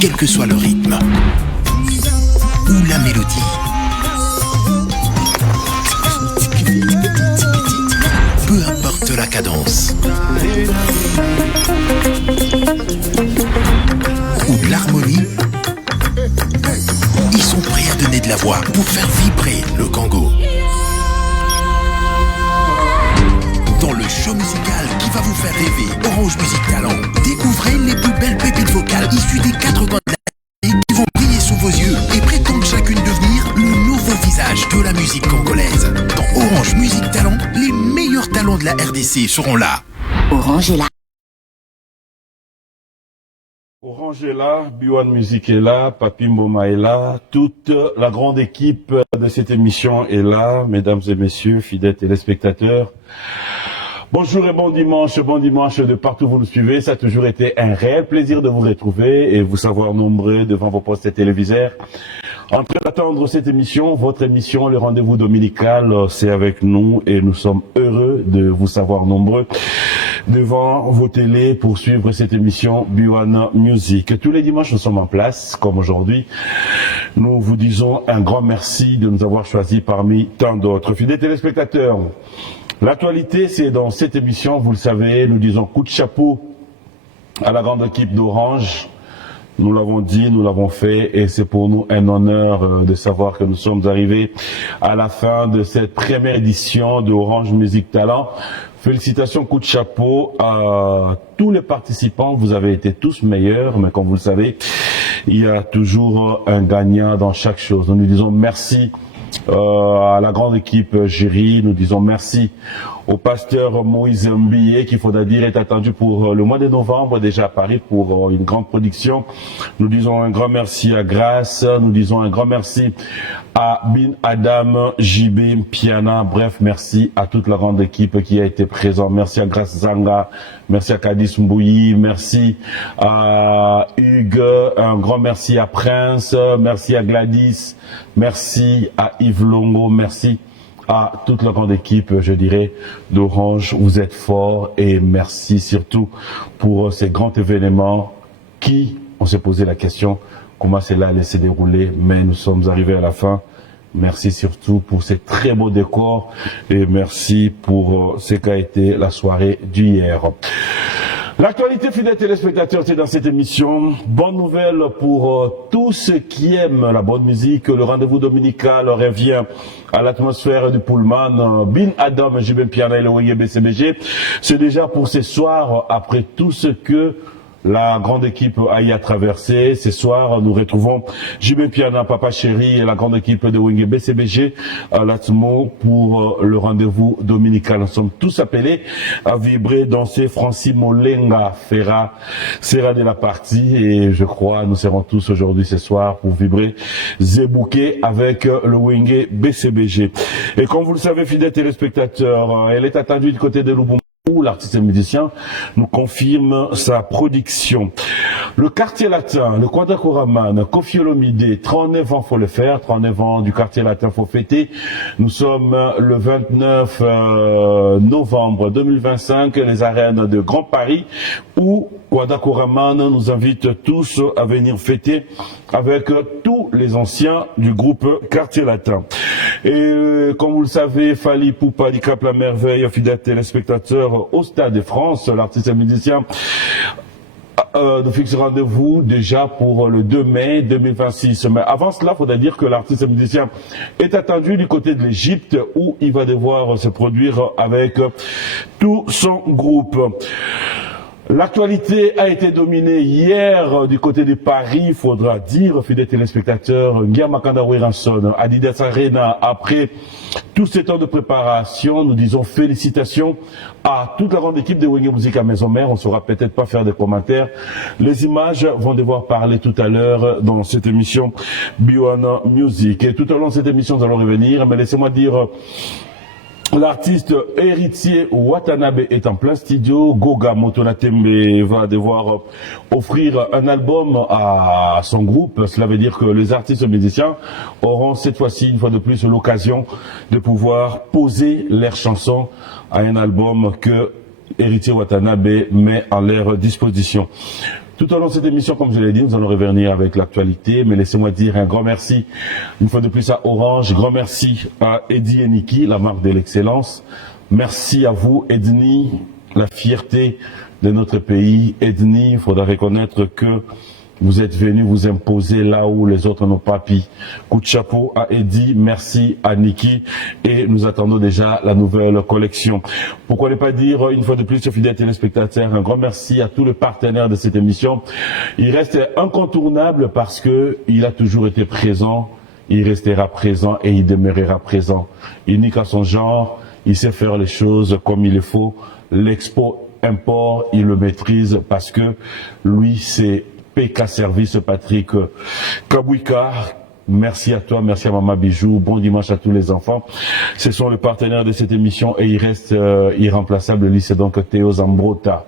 quel que soit le rythme ou la mélodie. Peu importe la cadence ou l'harmonie, ils sont prêts à donner de la voix pour faire vibrer le Congo. Dans le show musical qui va vous faire rêver, Orange Music Talent, découvrez les plus belles pépites vocales issues des 4 coins de la qui vont briller sous vos yeux et prétendent chacune devenir le nouveau visage de la musique congolaise. Dans Orange Music Talent, les meilleurs talents de la RDC seront là. Orange est là. Orange est là, B1 Music est là, Papi Mboma est là, toute la grande équipe de cette émission est là, mesdames et messieurs, fidèles téléspectateurs. Bonjour et bon dimanche de partout où vous nous suivez. Ça a toujours été un réel plaisir de vous retrouver et vous savoir nombreux devant vos postes téléviseurs. En train d'attendre cette émission, votre émission, le rendez-vous dominical, c'est avec nous et nous sommes heureux de vous savoir nombreux devant vos télés pour suivre cette émission B1 Music. Tous les dimanches, nous sommes en place, comme aujourd'hui. Nous vous disons un grand merci de nous avoir choisis parmi tant d'autres. Fidèles téléspectateurs, l'actualité, c'est dans cette émission, vous le savez, nous disons coup de chapeau à la grande équipe d'Orange. Nous l'avons dit, nous l'avons fait et c'est pour nous un honneur de savoir que nous sommes arrivés à la fin de cette première édition de Orange Music Talent. Félicitations, coup de chapeau à tous les participants. Vous avez été tous meilleurs, mais comme vous le savez, il y a toujours un gagnant dans chaque chose. Nous nous disons merci à la grande équipe jury, nous disons merci au pasteur Moïse Mbié, qu'il faudra dire est attendu pour le mois de novembre déjà à Paris pour une grande production. Nous disons un grand merci à Grâce, nous disons un grand merci à Bin Adam, JB, Piana, bref, merci à toute la grande équipe qui a été présente. Merci à Grâce Zanga, merci à Kadis Mbouyi, merci à Hugues, un grand merci à Prince, merci à Gladys, merci à Yves Longo, merci à toute la grande équipe, je dirais, d'Orange. Vous êtes forts et merci surtout pour ces grands événements qui, on s'est posé la question, comment cela allait se dérouler, mais nous sommes arrivés à la fin. Merci surtout pour ces très beaux décors et merci pour ce qu'a été la soirée d'hier. L'actualité, fidèles téléspectateurs, c'est dans cette émission. Bonne nouvelle pour tous ceux qui aiment la bonne musique. Le rendez-vous dominical revient à l'atmosphère du Pullman. Bin Adam, JB Piana et le Wenge BCBG. C'est déjà pour ce soir, après tout ce que la grande équipe a y traversé. Ce soir, nous retrouvons JB Piana, Papa Chéri et la grande équipe de Wenge BCBG à l'Atmo pour le rendez-vous dominical. Nous sommes tous appelés à vibrer, danser. Francis Molenga sera de la partie et je crois nous serons tous aujourd'hui ce soir pour vibrer, zébouquer avec le Wenge BCBG. Et comme vous le savez, fidèles téléspectateurs, elle est attendue du côté de Lubumbashi. L'artiste et musicien nous confirme sa production. Le quartier latin, le Kwadakoraman, Koffi Olomide, 39 ans faut le faire, 39 ans du quartier latin faut fêter. Nous sommes le 29 novembre 2025, les arènes de Grand Paris, où Kwadakoraman nous invite tous à venir fêter avec tous les anciens du groupe Quartier Latin. Et comme vous le savez, Fally Ipupa, Cap la merveille, fidèles téléspectateurs, au Stade de France, l'artiste et musicien nous fixe rendez-vous déjà pour le 2 mai 2026. Mais avant cela, il faudrait dire que l'artiste et musicien est attendu du côté de l'Égypte où il va devoir se produire avec tout son groupe. L'actualité a été dominée hier du côté de Paris, il faudra dire, fidèles téléspectateurs, Ngiamakanda Weranson, Adidas Arena, après tout ce temps de préparation, nous disons félicitations à toute la grande équipe de Wenge Music à Maison Mère. On ne saura peut-être pas faire des commentaires. Les images vont devoir parler tout à l'heure dans cette émission B1 Music. Et tout au long de cette émission, nous allons revenir, mais laissez-moi dire... L'artiste Héritier Watanabe est en plein studio. Goga Motonatembe va devoir offrir un album à son groupe. Cela veut dire que les artistes musiciens auront cette fois-ci, une fois de plus, l'occasion de pouvoir poser leurs chansons à un album que Héritier Watanabe met à leur disposition. Tout au long de cette émission, comme je l'ai dit, nous allons revenir avec l'actualité, mais laissez-moi dire un grand merci, une fois de plus à Orange, grand merci à Eddie et Niki, la marque de l'excellence. Merci à vous, Edni, la fierté de notre pays. Edni, il faudra reconnaître que vous êtes venus vous imposer là où les autres n'ont pas pu. Coup de chapeau à Eddie, merci à Niki et nous attendons déjà la nouvelle collection. Pourquoi ne pas dire une fois de plus aux fidèles téléspectateurs un grand merci à tous les partenaires de cette émission. Il reste incontournable parce que il a toujours été présent, il restera présent et il demeurera présent. Unique à son genre, il sait faire les choses comme il le faut. L'expo import, il le maîtrise parce que lui c'est PK Service Patrick Kabouika. Merci à toi, merci à Maman Bijou, bon dimanche à tous les enfants. Ce sont les partenaires de cette émission et il reste irremplaçable, lui c'est donc Théo Zambrota,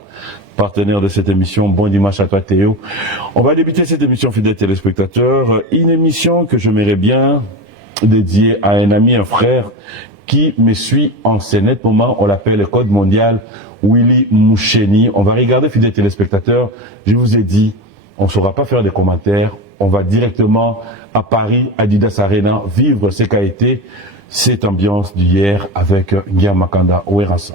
partenaire de cette émission. Bon dimanche à toi Théo. On va débuter cette émission, fidèles téléspectateurs, une émission que j'aimerais bien dédier à un ami, un frère qui me suit en ce net moment, on l'appelle le Code Mondial, Willy Moucheni. On va regarder, fidèles téléspectateurs, je vous ai dit, on ne saura pas faire des commentaires. On va directement à Paris, Adidas Arena, vivre ce qu'a été cette ambiance d'hier avec Nguyen Makanda Ouerasson.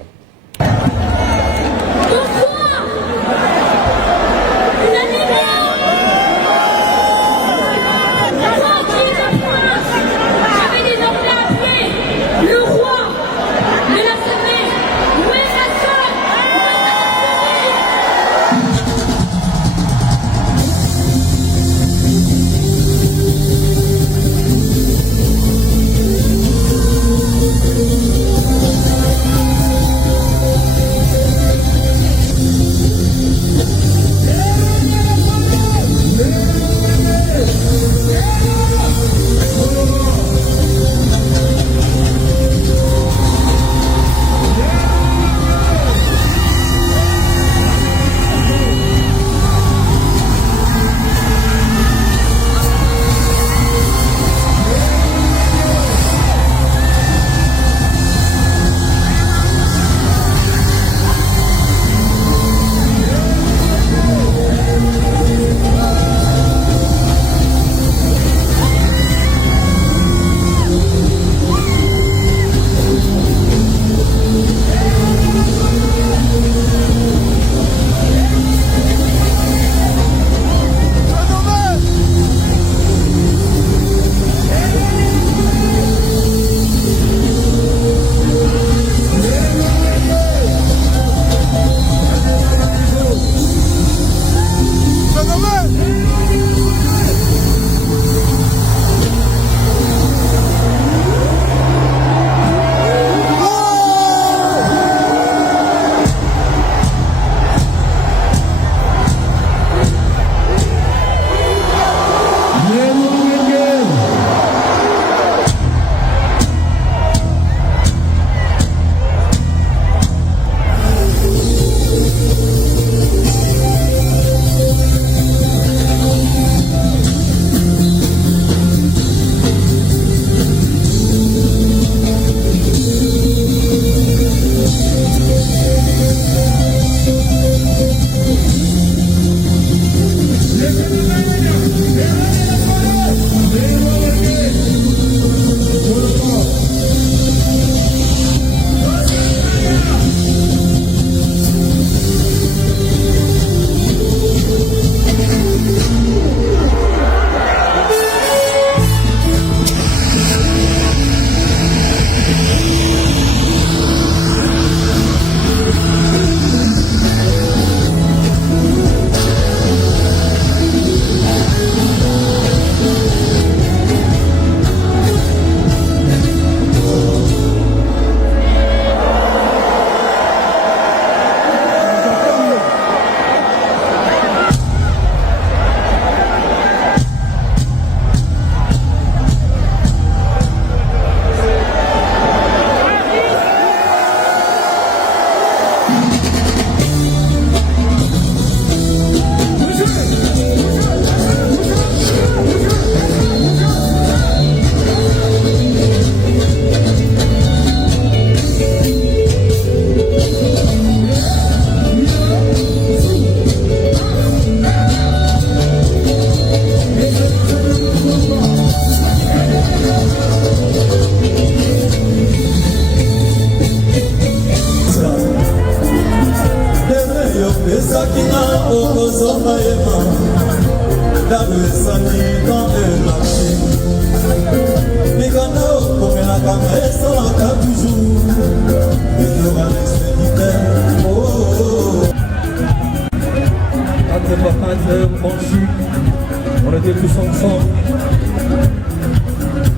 On était tous ensemble.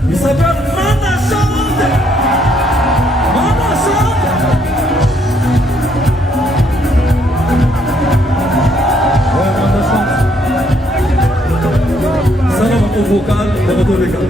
Il s'appelle Mana Chante. Mana Chante. Ouais, Mana Chante. Ça va mon vocal de votre vocal.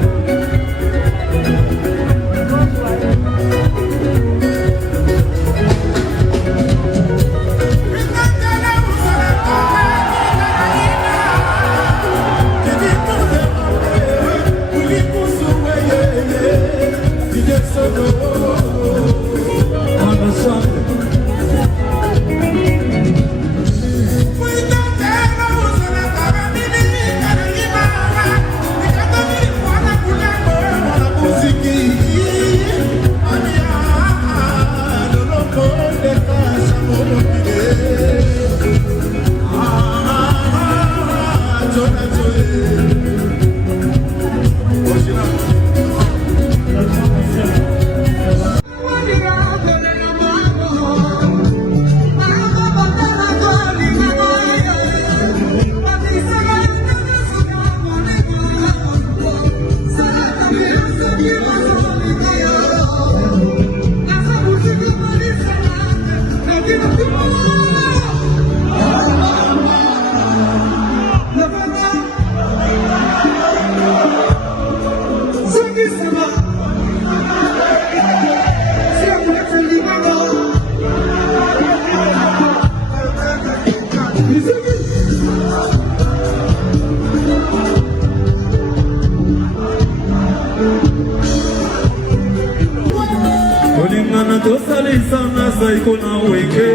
Olingana to salisana saikona weke.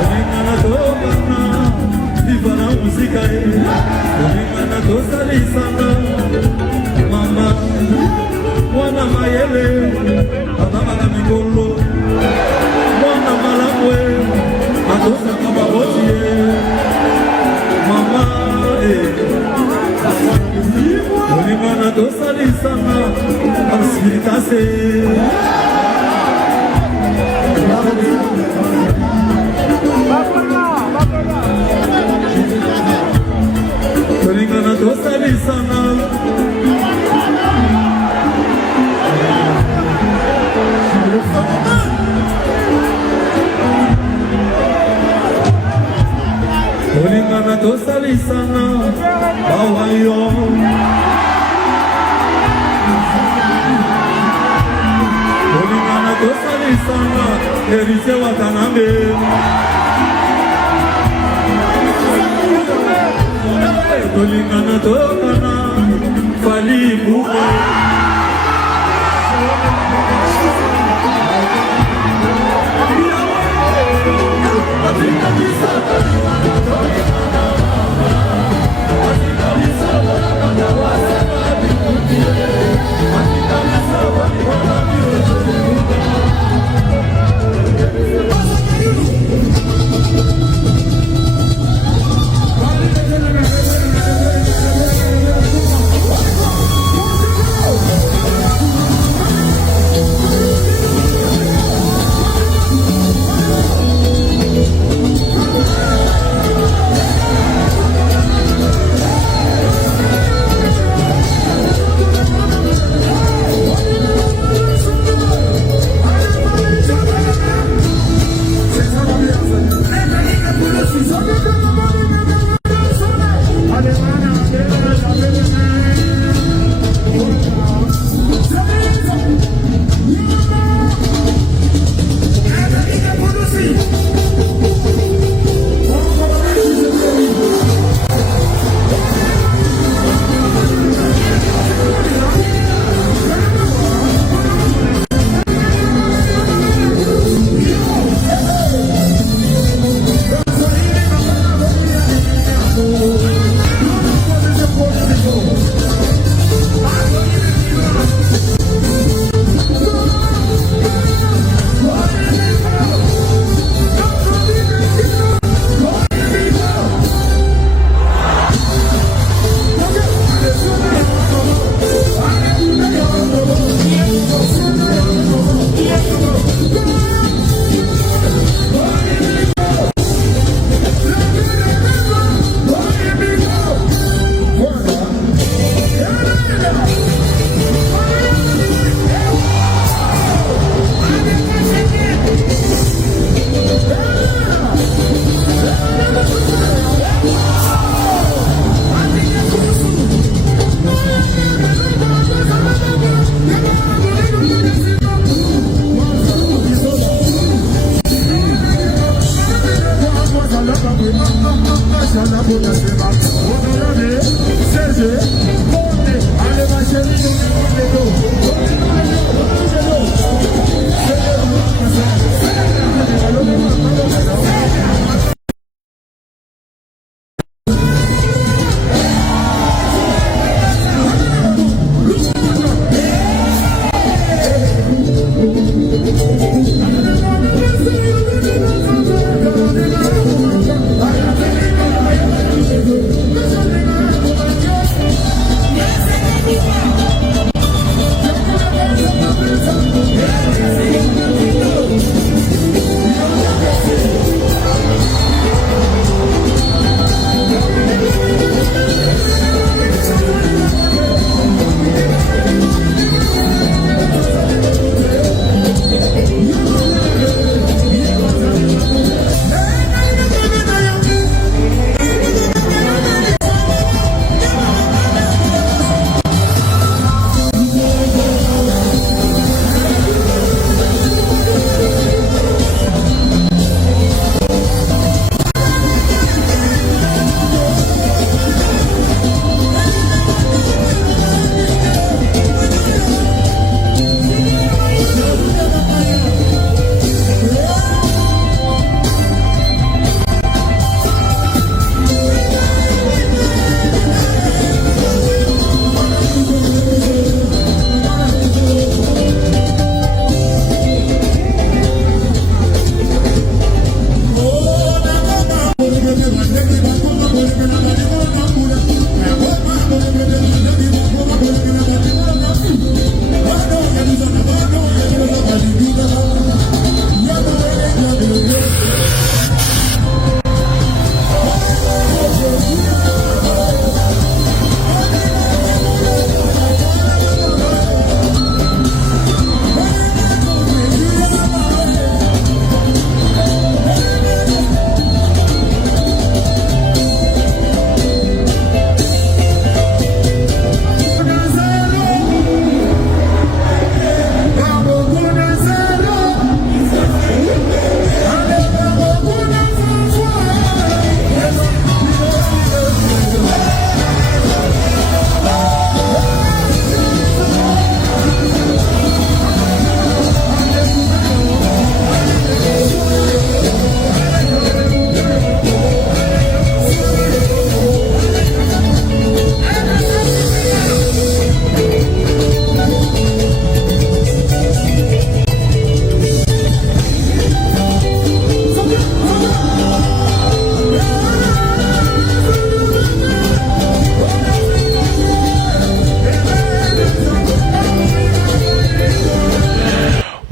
Olingana to kana viva la música. Olingana to salisana mama wana mayele ababa na mikolo wana malakwe atosa kababotie mama Olingana to salisana aspirtase. Olingana to salisana Olingana to salisana bawayo Olingana to salisana erise watanambe Olingana to kana fali buko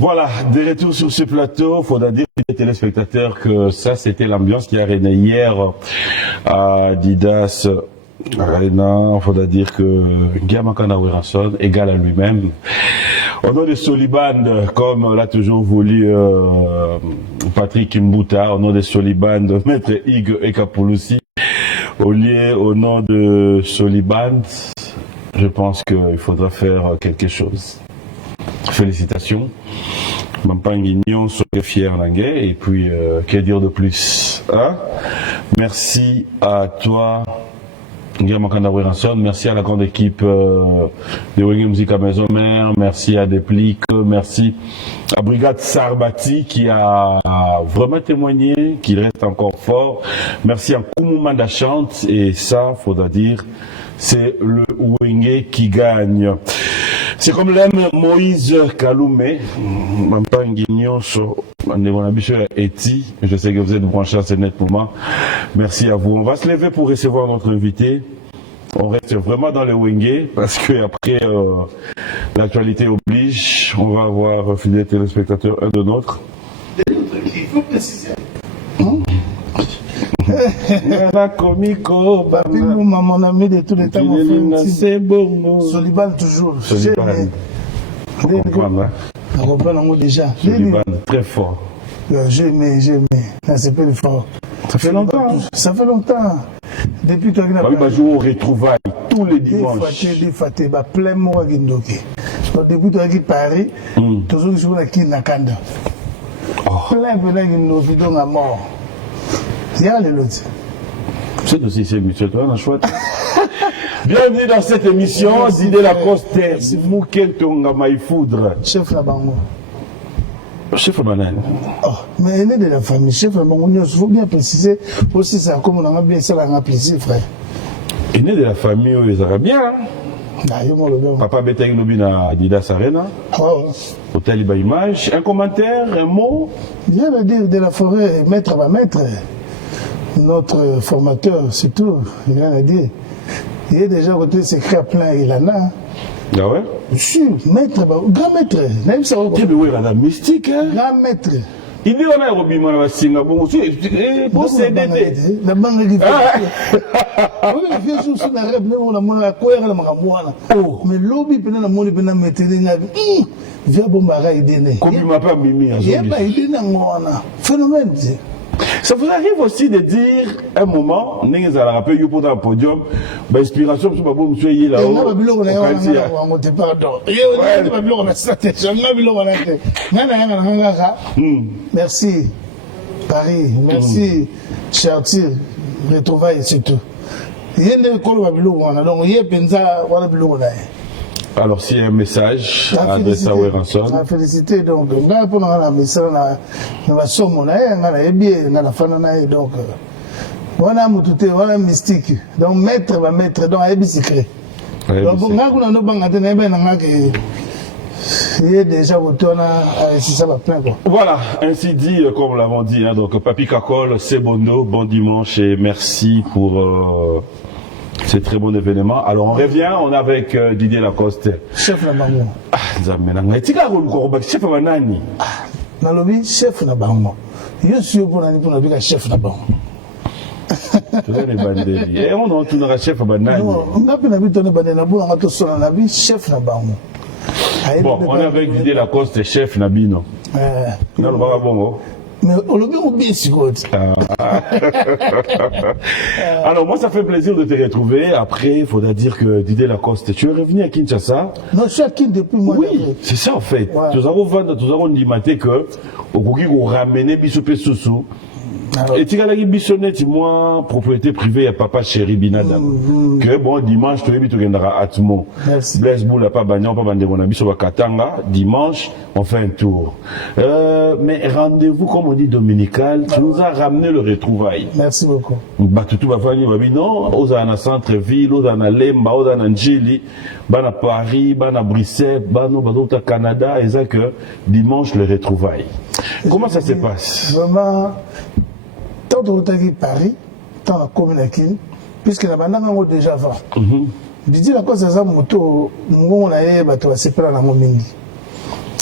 Voilà, de retour sur ce plateau, il faudra dire aux téléspectateurs que ça c'était l'ambiance qui a régné hier à Didas Arena. Il faudra dire que Giamakana Wiranson égale à lui-même. Au nom de Soliband, comme l'a toujours voulu Patrick Mbuta, au nom de Soliband, Maître Hugues Ekapouloussi, au nom de Soliband, je pense qu'il faudra faire quelque chose. Félicitations. Mampanguignon, soyez fiers Nanguais. Et puis, que dire de plus, hein? Merci à toi, Giamakana Wiranson. Merci à la grande équipe de Wenge Musique à Maison Mère. Merci à Déplique. Merci à Brigade Sarbati qui a vraiment témoigné, qui reste encore fort. Merci à Koumoumanda Chante. Et ça, faudra dire, c'est le Wenge qui gagne. C'est comme l'aime Moïse Kaloumé, Mampanguignon, Eti. Je sais que vous êtes branchés à ce net pour moi. Merci à vous. On va se lever pour recevoir notre invité. On reste vraiment dans le Wenge parce que après l'actualité oblige. On va avoir fidèles téléspectateurs, un de nôtres. Il faut préciser. Mon ami de tous les temps, c'est bon. Soliban toujours. Soliban. On comprend déjà. Soliban, très fort. J'aimais. C'est pas le fort. Ça fait longtemps. Ça fait longtemps. Depuis que tu as joué au retrouvailles tous les dimanches. Des fatés, plein mois Gindoki. Depuis que tu as Paris, toujours sur la Kin Nakanda. Plein Gindoki, donc à mort. Il y a les autres. C'est aussi c'est monsieur toi, on a chouette. Bienvenue dans cette émission. Didé Lacoste, Mouken Tonga Maïfoudre. Chef Labango. Chef Banane. Oh, mais aîné de la famille, chef Labango, il faut bien préciser aussi ça, comme on a bien ça, on a plaisir, frère. Aîné de la famille, ils auraient bien. Papa Beteng Lobina Didas Arena. Hôtel Iba Image. Un commentaire, un mot. Bien le dire de la forêt, maître va maître. Notre formateur, c'est tout, il a rien à dire. Il est déjà côté secret plein, il en a. Ah ouais? Sûr, maître, grand maître. Même ça, tu es la mystique, hein? Grand maître. Il dit on a Robima à Singapour, pour s'aider. La banque qui fait. Oui, il fait sous la rêve, on a quoi, on a moine. Mais l'objet, on a mon épée, mettre les via Bombara, il est comme il m'a pas mimi, il est un phénomène. Ça vous arrive aussi de dire un moment, on est à la rappel, il y a un podium, inspiration, je ne sais pas, monsieur, il est là. Merci, Paris, merci, Chartier, retrouvailles surtout. Il y a une école, donc il y a Penza, alors, s'il y a un message adressé à Wiranson. Félicité, donc, on va répondre à la message, on va sommer, on a bien, on a la fin, donc, voilà, on a mystique. Donc, maître va mettre, donc, il y a secret. Donc, on a il est déjà retourné à ça va plein. Voilà, ainsi dit, comme l'avons dit, hein, donc, Papi Kakol, c'est bon dimanche et merci pour. C'est très bon événement. Alors on revient, on est avec Didier Lacoste. Chef Nabango. Ah, chef Nabango. Nalobi, chef Nabango. Je suis pour la chef Nabango. Tu es les bandits. Et on a tourné chef Nabango. On a pu n'habiter Nabango, on a tout sur la vie, chef Nabango. Bon, on est avec Didier Lacoste, chef Nabino. Non, le bon. Mais on l'a bien oublié, si quoi. Alors, moi, ça fait plaisir de te retrouver. Après, il faudra dire que Didier Lacoste, tu es revenu à Kinshasa. Non, je suis à Kinshasa depuis moi. Oui, c'est ça en fait. Ouais. Nous avons dit que au Kogi, on ramenait Bissopé Soussou. Et tu as dit moi, propriété privée à Papa Chéri Binadam. Que bon, dimanche, tu as Atmo. Blaise Boula, pas Bagnan, pas Bandemona, Bissopé Katanga. Dimanche, on fait un tour. Mais rendez-vous, comme on dit, dominical, tu nous as ramené le retrouvail. Merci beaucoup. Batutu Bafani, non, aux en centre-ville, aux en Lemba, aux en Angeli, à Paris, à Bruxelles, au Canada, et ça que dimanche, le retrouvail. Comment ça se passe? Vraiment, tant que vous avez Paris, tant la commune à Kin, puisque la bande a déjà avant. Didier la cause de ça, moto, on a eu, c'est pas la mingi.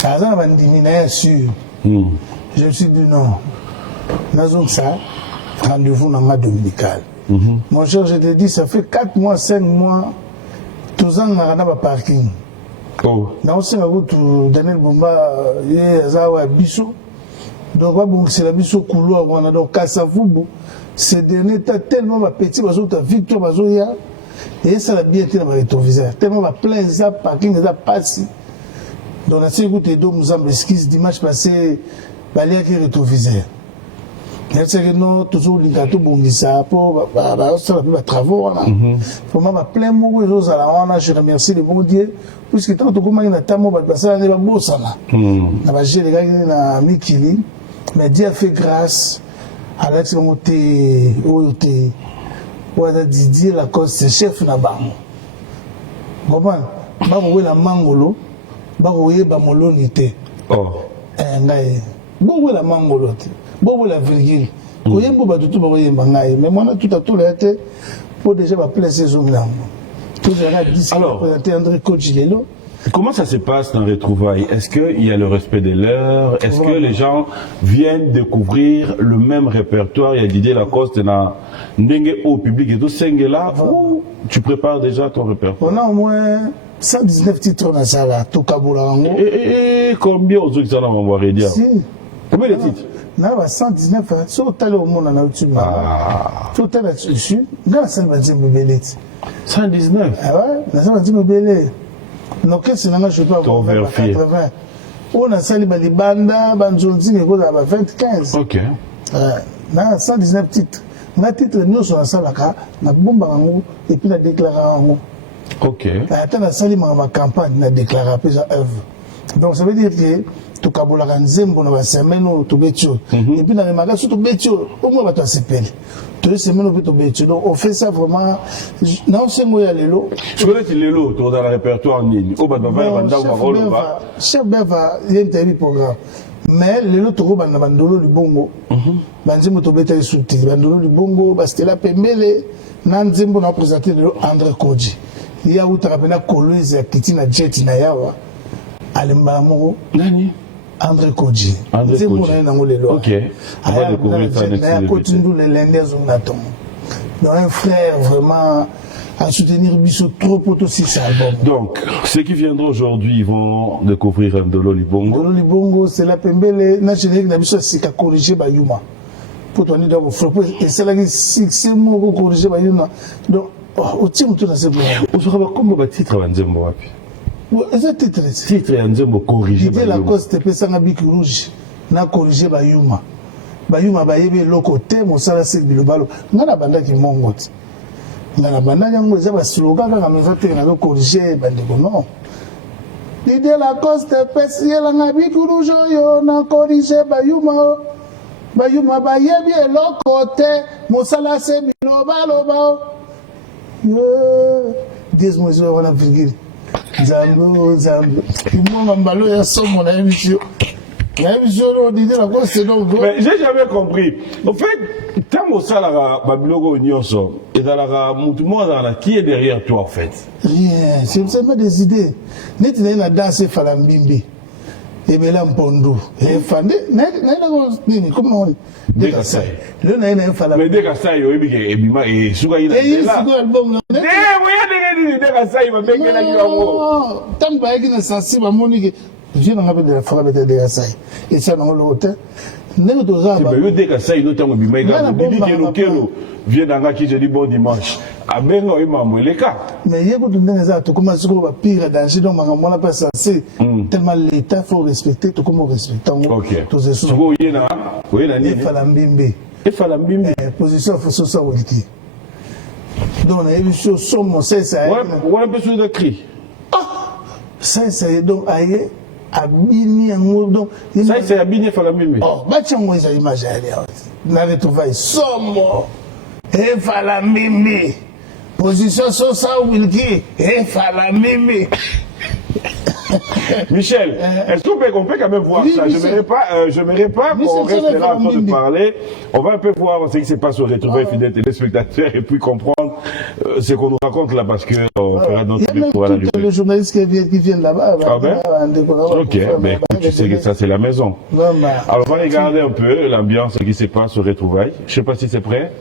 Azan va diminuer sûr. Je me suis dit non. Nazon ça, rendez-vous dans ma dominical. Mon cher, je te dis, ça fait 4 mois, 5 mois, tous ans, on a un parking. Oh. Dans ce cas, Daniel Bomba, il y a un biseau. Donc, c'est la biseau couloir, on a donc Kassafoubou. Ces derniers étaient tellement petits, parce que Victor Bazoya, et ça l'a bien été dans le rétroviseur. Tellement plein de parking, de passé. Donc, on a écouté deux nous esquisses dimanche passé, il y a un rétroviseur. Il y a non toujours les gâteaux bondissants pour les travaux. Vraiment, plein de mots, je remercie le bon Dieu. Puisque tant que tu as un temps, tu as un beau sana. Tu as géré les gars qui Mikili. Mais Dieu a fait grâce à Alex Moté, Oyoté, Ouada Didier, la cause, c'est chef Nabam. Comment? Baroué la mangolo, baroué bamolo nité. Oh. Baroué la mangolo. Bon, la virgule. Mais moi, tout à tout, été pour déjà placer ces hommes-là. Alors, André Kodjilelo. Comment ça se passe dans les retrouvailles? Est-ce qu'il y a le respect de l'heure? Est-ce que les gens viennent découvrir le même répertoire? Il y a Didier Lacoste dans Ndenge au public et tout, là ou tu prépares déjà ton répertoire? On a au moins 119 titres dans ça là, tout Kaboula. Et combien aux autres qui sont en Waredia? Combien de titres? Non, 119, sur le monde en YouTube. Tout est là-dessus. Dans la salle, je vais 119? Ah ouais, la salle, je vais donc, c'est là je peux avoir 80. On a sali Balibanda, Banjolzi, mais on a 25. Ok. Dans 119 titres. On a titre, nous sommes en salle, on a bombe et puis on a déclaré en haut. Ok. Attends, on a sali ma campagne, on a déclaré à plusieurs œuvres. Donc, ça veut dire que tout Kabola Nzembo, on a semaine ou tout Bétio. Et puis, on a remarqué sur tout Bétio, au moins, on va s'appeler. Tous les semaines, on peut tout Bétio. Donc, on fait ça vraiment. Non, c'est moi, il y a l'élo. Tu connais l'élo, tu dans le répertoire en ligne. Au bas de chef Beva, il y a un tel programme. Mais l'élo, tu vois, on a bandolo du bongo. Banzembo, tu peux être souti. Bandolo du bongo, Bastela Pembele, Nanzembo, on a présenté l'élo André Kodji. Il y a où tu as rappelé la Coloise, Kitina Jet, Nayawa. Alembalamoro. Nani? André Kodji. André Kodji. Ok. On va découvrir ça next week. Donc un frère vraiment à soutenir Bissot trop pour aussi cet album. Donc, ceux qui viendront aujourd'hui, ils vont découvrir Ndolo Libongo. Ndolo Libongo, c'est la Pembele nationale qui a Bissot c'est qu'à corriger Bayuma. Pour toi, nous frapper et c'est là que c'est moi pour corriger Bayuma. Donc, au titre tout dans ce moment. On se rappelle comment le titre va Nzembo wapi? C'est titre. Titre Nzembo corriger Bayuma. L'idée la cause te pesa na bic rouge, na corriger Bayuma. Bayuma bayebe loko te mosala se bilobalo. Ngana banda ki mongote. Ngana banda yango za ba slogan kaka meza te na corriger bandeko non. L'idée la cause te pesa la na bic rouge yo na corriger Bayuma. Bayuma bayebi loko te mosala se bilobalo. Dis-moi si on a virgule. Zambo. Moi, mbalo ya somo na émission. Mais j'ai jamais compris. En fait, tant au salaire, Babiloko Nyonso, et dans la monde qui est derrière toi en fait? Rien, c'est seulement des idées. Net na danse falambimbi. Et Belam Pondo. Et Fandé, comment on dit? Dekasai. Le naïna falambimbi. Mais Dekasai, et Bima, et Sougaïna. Et il s'est album. Dekasai, va bien qu'elle a eu un mot. Tant que tu as sensible à Monique. Je n'ai pas de la forme de Dekasai. Et ça, dans l'hôtel. N'est-ce pas? C'est bien Dekasai, notamment Bima, il vient dans la qui je dis bon dimanche. Ah ben non, il m'a mouillé les cas. Mais il y a beaucoup de gens qui commencent à pire danger, donc on n'a pas censé. Tellement l'État faut respecter, tout comme on respecte. Ok. Tout ce sont. Il y a des falambimbi. Et falambimbi. Position faut ça Wilki. Donc on a eu sur son c'est ça. On a besoin de cri. Ça c'est donc aïe. Abini donc ça c'est abini falambimbi. Oh, bah tiens moi ça image là. Na retrouvaille somo. Et falambimbi. Position sur ça Wilki. Et falambimbi. Michel, est-ce qu'on peut quand même voir ça? Je n'aimerais pas qu'on reste là en train de parler. On va un peu voir ce qui se passe au retrouvailles fidèles téléspectateurs et puis comprendre ce qu'on nous raconte là parce que on fera notre truc pour aller. Les journalistes qui viennent là-bas. Ah ben? Ok, mais écoute, tu sais que ça c'est la maison. Alors on va regarder un peu l'ambiance qui se passe au retrouvailles. Je sais pas si c'est prêt.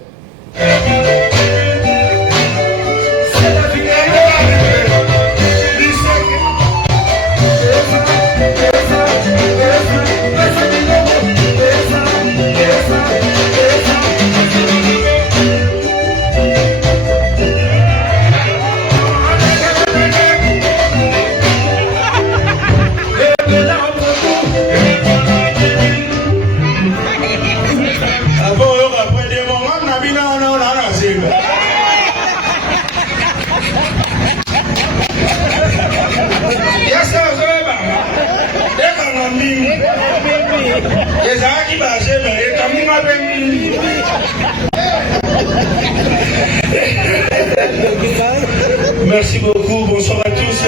Merci beaucoup, bonsoir à tous.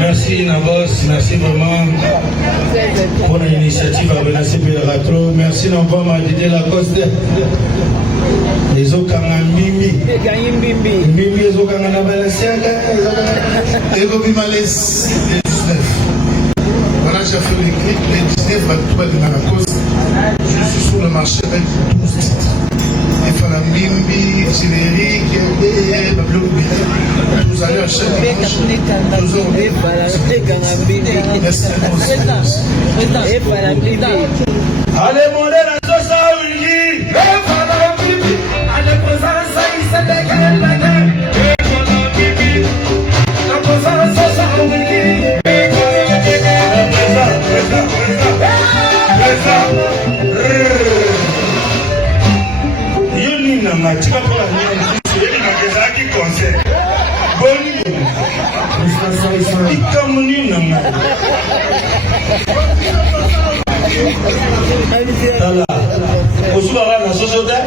Merci Nabos, merci vraiment pour l'initiative à Benassi Pératro. Merci Nambom à Didier Lacoste. Les Okanga Mimi. Mimi, les Okanga Nabalasiaga. Et Bobimales, les 19. Voilà, j'ai fait les clips, les 19 va tout aller dans la cause. Je suis sur le marché avec 12 titres. Et Fanambimbi, générique, vous allez à chaque dimanche, 2 heures. Merci allez, mon la sauce à Ulgi. Allez, présence à Isabelle. La présence à Ulgi. Matika pour la nuit, il m'a déjà qui concert. Bonne nuit. Comme nous, non. Voilà. Au soir, la société.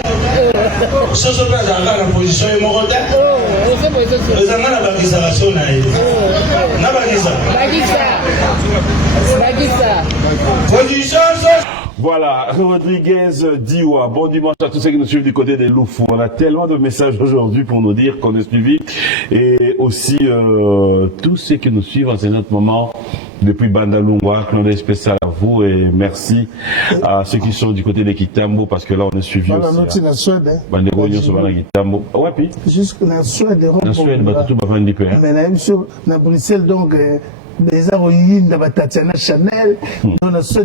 Société, la position est morte. Les gens n'ont pas dit ça. N'a pas dit ça. Position. Voilà, Rodriguez Diwa, bon dimanche à tous ceux qui nous suivent du côté des Loufous. On a tellement de messages aujourd'hui pour nous dire qu'on est suivi et aussi tous ceux qui nous suivent en ce moment depuis Bandalungwa, Claude spécial à vous et merci à ceux qui sont du côté de Kitambo parce que là on est suivi aussi. La Suède. Ouais, puis. Jusque la Suède. La Suède, tout va vendre du pain. Mais na Bruxelles donc. Les Aroyines, Tatiana Chanel, on a ce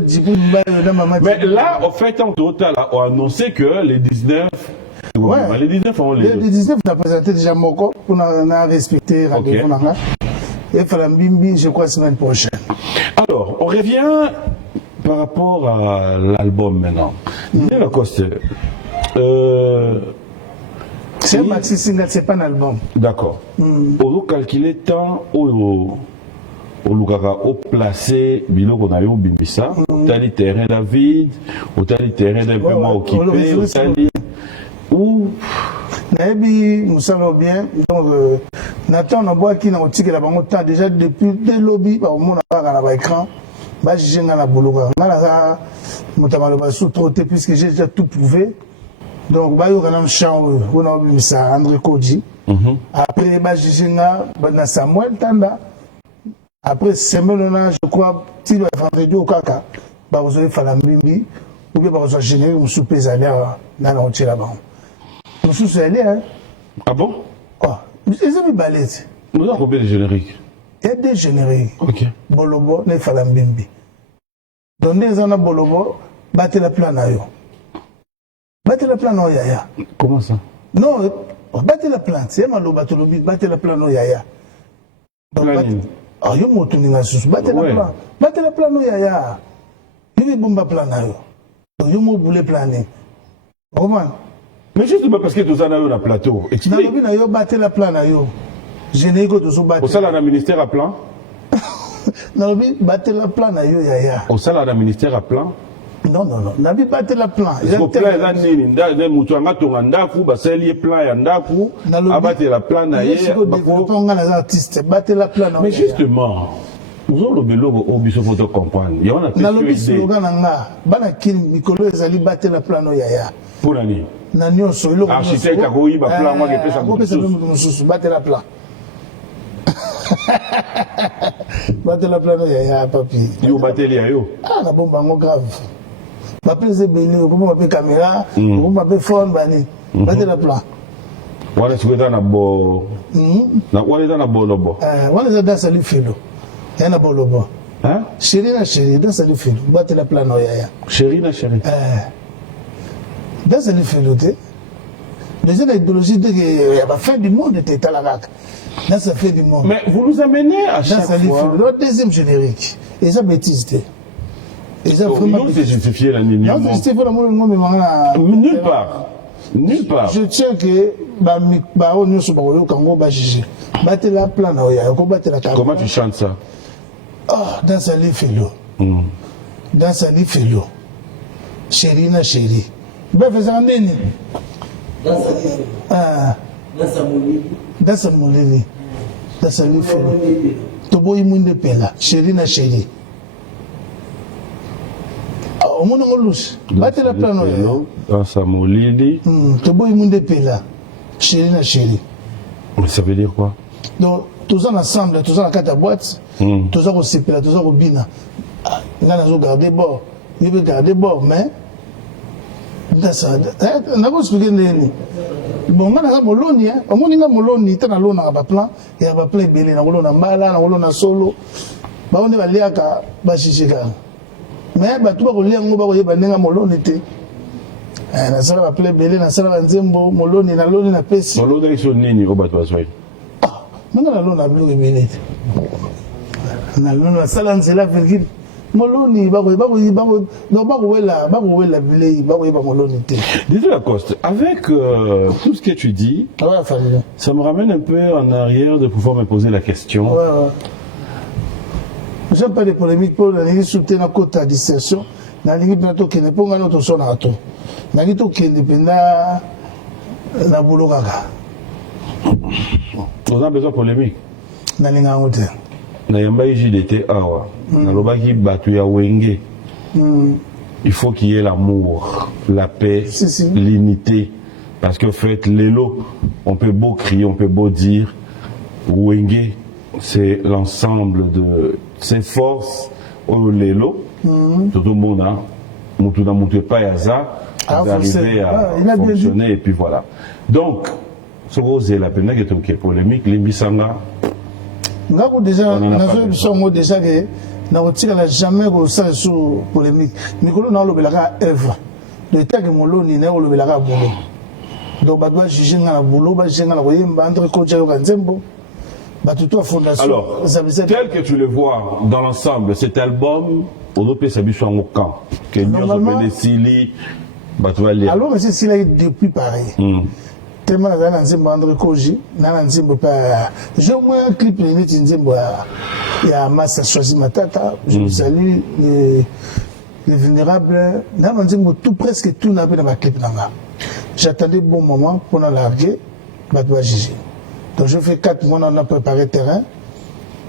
mais là, en fait, en total, on a annoncé que les 19. Ouais. Les 19, les 19, on a présenté déjà Moko, on a respecté rendez-vous. Et Falambimbi, je crois, semaine prochaine. Alors, on revient par rapport à l'album maintenant. Lacoste. C'est un maxi single, c'est pas un album. D'accord. On a calculé tant au Lukaka au placé biloko na yo bimbisa tali terrain David au tali terrain d'un peu moins occupé au tali ou nabi musalo bien donc Nathan na bois qui na otiki la bango ta déjà depuis dès lobby ba mona ba na écran ba jigenga na boloka na la mutamalo ba sous trotter puisque j'ai déjà tout prouvé donc ba yo kana mchao on a bimbisa André Koji après ba jigenga ba na Samuel Tanda. Après, semaine, je crois, si le vendredi au caca, vous avez fait la mimbi, ou bien vous avez généré un souper salaire dans l'entier là-bas. Nous sommes allés, hein. Ah bon? Quoi? Ils ont mis balais. Nous avons combien de génériques? Il y a des génériques. Ok. Bolobo, ne fait la mimbi. Donc, les gens à Bolobo, battez la plan à eux. Battez la plan à Yaya. Comment ça? Non, battez la plan. C'est malo batolobi, battez la plan à Yaya. Donc, ah, yo moto ni na susu batte la plan no yaya yo bomba plan na yo yo mo boule planer comment mais justement parce que tout ça na yo na plateau explique na yo batte la plan na yo génégo to so batte au sala na ministère à plan na bi batte la plan na yo yaya au sala na ministère à plan non na bi batte la plan au plan za nini nda mutu anga tonga ndaku baseli plan ya ndaku abatte la plan na ye bako nga na artiste batte la plan mais justement Vous avez le bélo au biso faut comprendre. Il y a une na lobi slogan nga bana kin mikolo ezali batela plano yaya. Pour l'année. Na nyonso eloko architecte akoyi ba plan moi ke pesa mususu batela plan. Batela plano yaya papi. Yo bateli yo. Ah na bomba ngo grave. Ba pese beli ko ba pe caméra, ko ba pe phone bani. Batela plan. Wala souhaita na bo. Na wala na bo lobo. Wala za dansa li filo. Yana bo lobo. Hein? Chérie na chérie, dansa li filo. Batela plano yaya. Chérie na chérie. Dansa li filo te. Déjà l'idéologie de la fin du monde était à la RAC. Dans sa fin du monde. Mais vous nous amenez à chaque fois. Le deuxième générique. Et ça bêtise. Et ça vraiment. C'est justifié la nuit. Non, c'est justifié pour nulle part. Nulle part. Je tiens que on ne se parle pas quand on va juger. Battez la plan. Comment tu chantes ça? Ah, dans sa lit filo. Dans sa lit filo. Chérie na chérie. Ben faisant nini. Dans sa molili. Dans sa lit filo. Tobo imunde pela. Chérie na chérie. Au monde on louche. Battez la plan. Dans sa molili. Tobo imunde pela. Chérie na chérie. Mais ça veut dire quoi? Donc, tous ensemble, tous en quatre boîtes, tous en séparés, tous en bina. On a gardé bord. Il veut garder bord, mais. On a pas expliqué les. Bon, on a moloni, hein. On a moloni, t'as l'eau dans le plan, et on va plein belé, on a mbala, on a solo. Bah, on est allé à Bachichika. Mais, bah, tout va rouler, on va rouler, bah, on a moloni, na sala ba plein belé, na sala ba nzembo, moloni, na loni, na pesi. Moloni, ils sont nini, au bateau, soyez. Nanga la lona bloque benete. Na lona sala nzela virgule. Moloni ba wela bilei ba moloni te. Dis-toi Lacoste, avec tout ce que tu dis, ça me ramène un peu en arrière de pouvoir me poser la question. J'aime pas les polémiques pour la ligne soutenir la côte à dissertation. La ligne bientôt qui n'est pas un autre son à tout. La ligne qui est indépendant la boulot gaga. On a besoin de polémique. Nalinga ngote. Na yamba JDT awa. Na lobaki batu ya wenge. Il faut qu'il y ait l'amour, la paix, l'unité. Parce que en fait, l'élo, on peut beau crier, on peut beau dire, wenge, c'est l'ensemble de ses forces au l'élo. Tout le monde a, mutu na mutu pas yaza, d'arriver à fonctionner et puis voilà. Donc, ce que la peine qui est polémique, l'imbisanga. Ngako déjà, nous déjà que n'a jamais ça sur polémique. Mikolo n'a le belaka œuvre. Le temps que moloni n'a le belaka boulot. Donc bah doit juger na boulot, bah juger na koyemba entre coach et kanzembo. Bah tout à fondation. Alors, tel que tu le vois dans l'ensemble, cet album, on doit payer sa biche en camp. Que nous avons Sili, bah tu vas lire. Alors mais c'est Sili depuis pareil. Tellement dans un nzembo André Koji, dans un nzembo pas. J'ai au moins un clip de nzembo il y a Massa choisi Matata, je vous salue les vulnérables. Dans un nzembo tout presque tout n'a pas dans ma clip là. J'attendais bon moment pour la larguer, bah doit juger. Donc je fais 4 mois on a préparé terrain.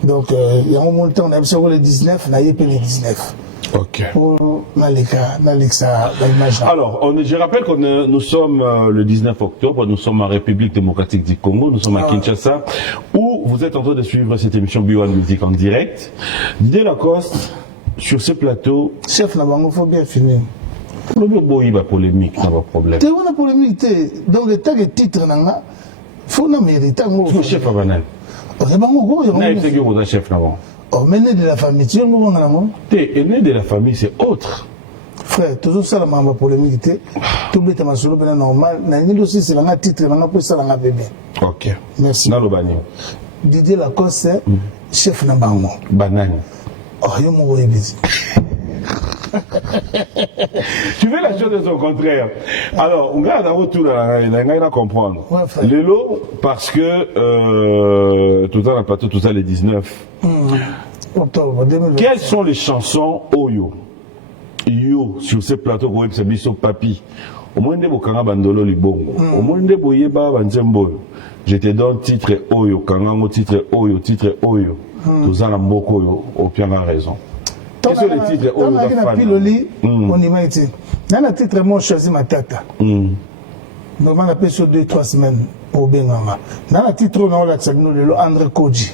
Donc il y a un moment de temps on a observé les 19, on a yépé les 19. Ok. Alors, je rappelle que nous sommes le 19 octobre, nous sommes en République démocratique du Congo, nous sommes à Kinshasa, où vous êtes en train de suivre cette émission B1 Music en direct. Didier Lacoste, sur ce plateau. Chef, il faut bien finir. Il y a polémique, il y a problème. Il y a polémique, donc le tag et titre, il faut nous mériter. Chef, il y a chef. Oh, mais né de la famille, tu es né de la famille, c'est autre. Frère, toujours ça, la polémique, tout le temps, c'est normal. Aussi, c'est un titre, c'est un bébé. Ok. Merci. Didier Lacoste, chef Nabango. Banane. Oh, il y a mon bébé. Tu veux la chose de son contraire. Alors, on regarde un retour à comprendre. Lélo, parce que tout ça, plateau, tout ça, les 19. Octobre 2020. Quelles sont les chansons Oyo? Yo, sur ce plateau, vous avez mis sur papier. Au moins, de Bokanga Bandolo Libongo. Au moins, de Boyeba Banzembo. Je te donne titre Oyo, Kangango, titre Oyo, titre Oyo. Tous en Moko au pied la raison. Quels sont les titres on a piloli, on y m'a été. Dans le titre, moi, je choisis ma tata. Normalement, on appelle sur 2-3 semaines au Bengama. Dans le titre, on a le André Koji.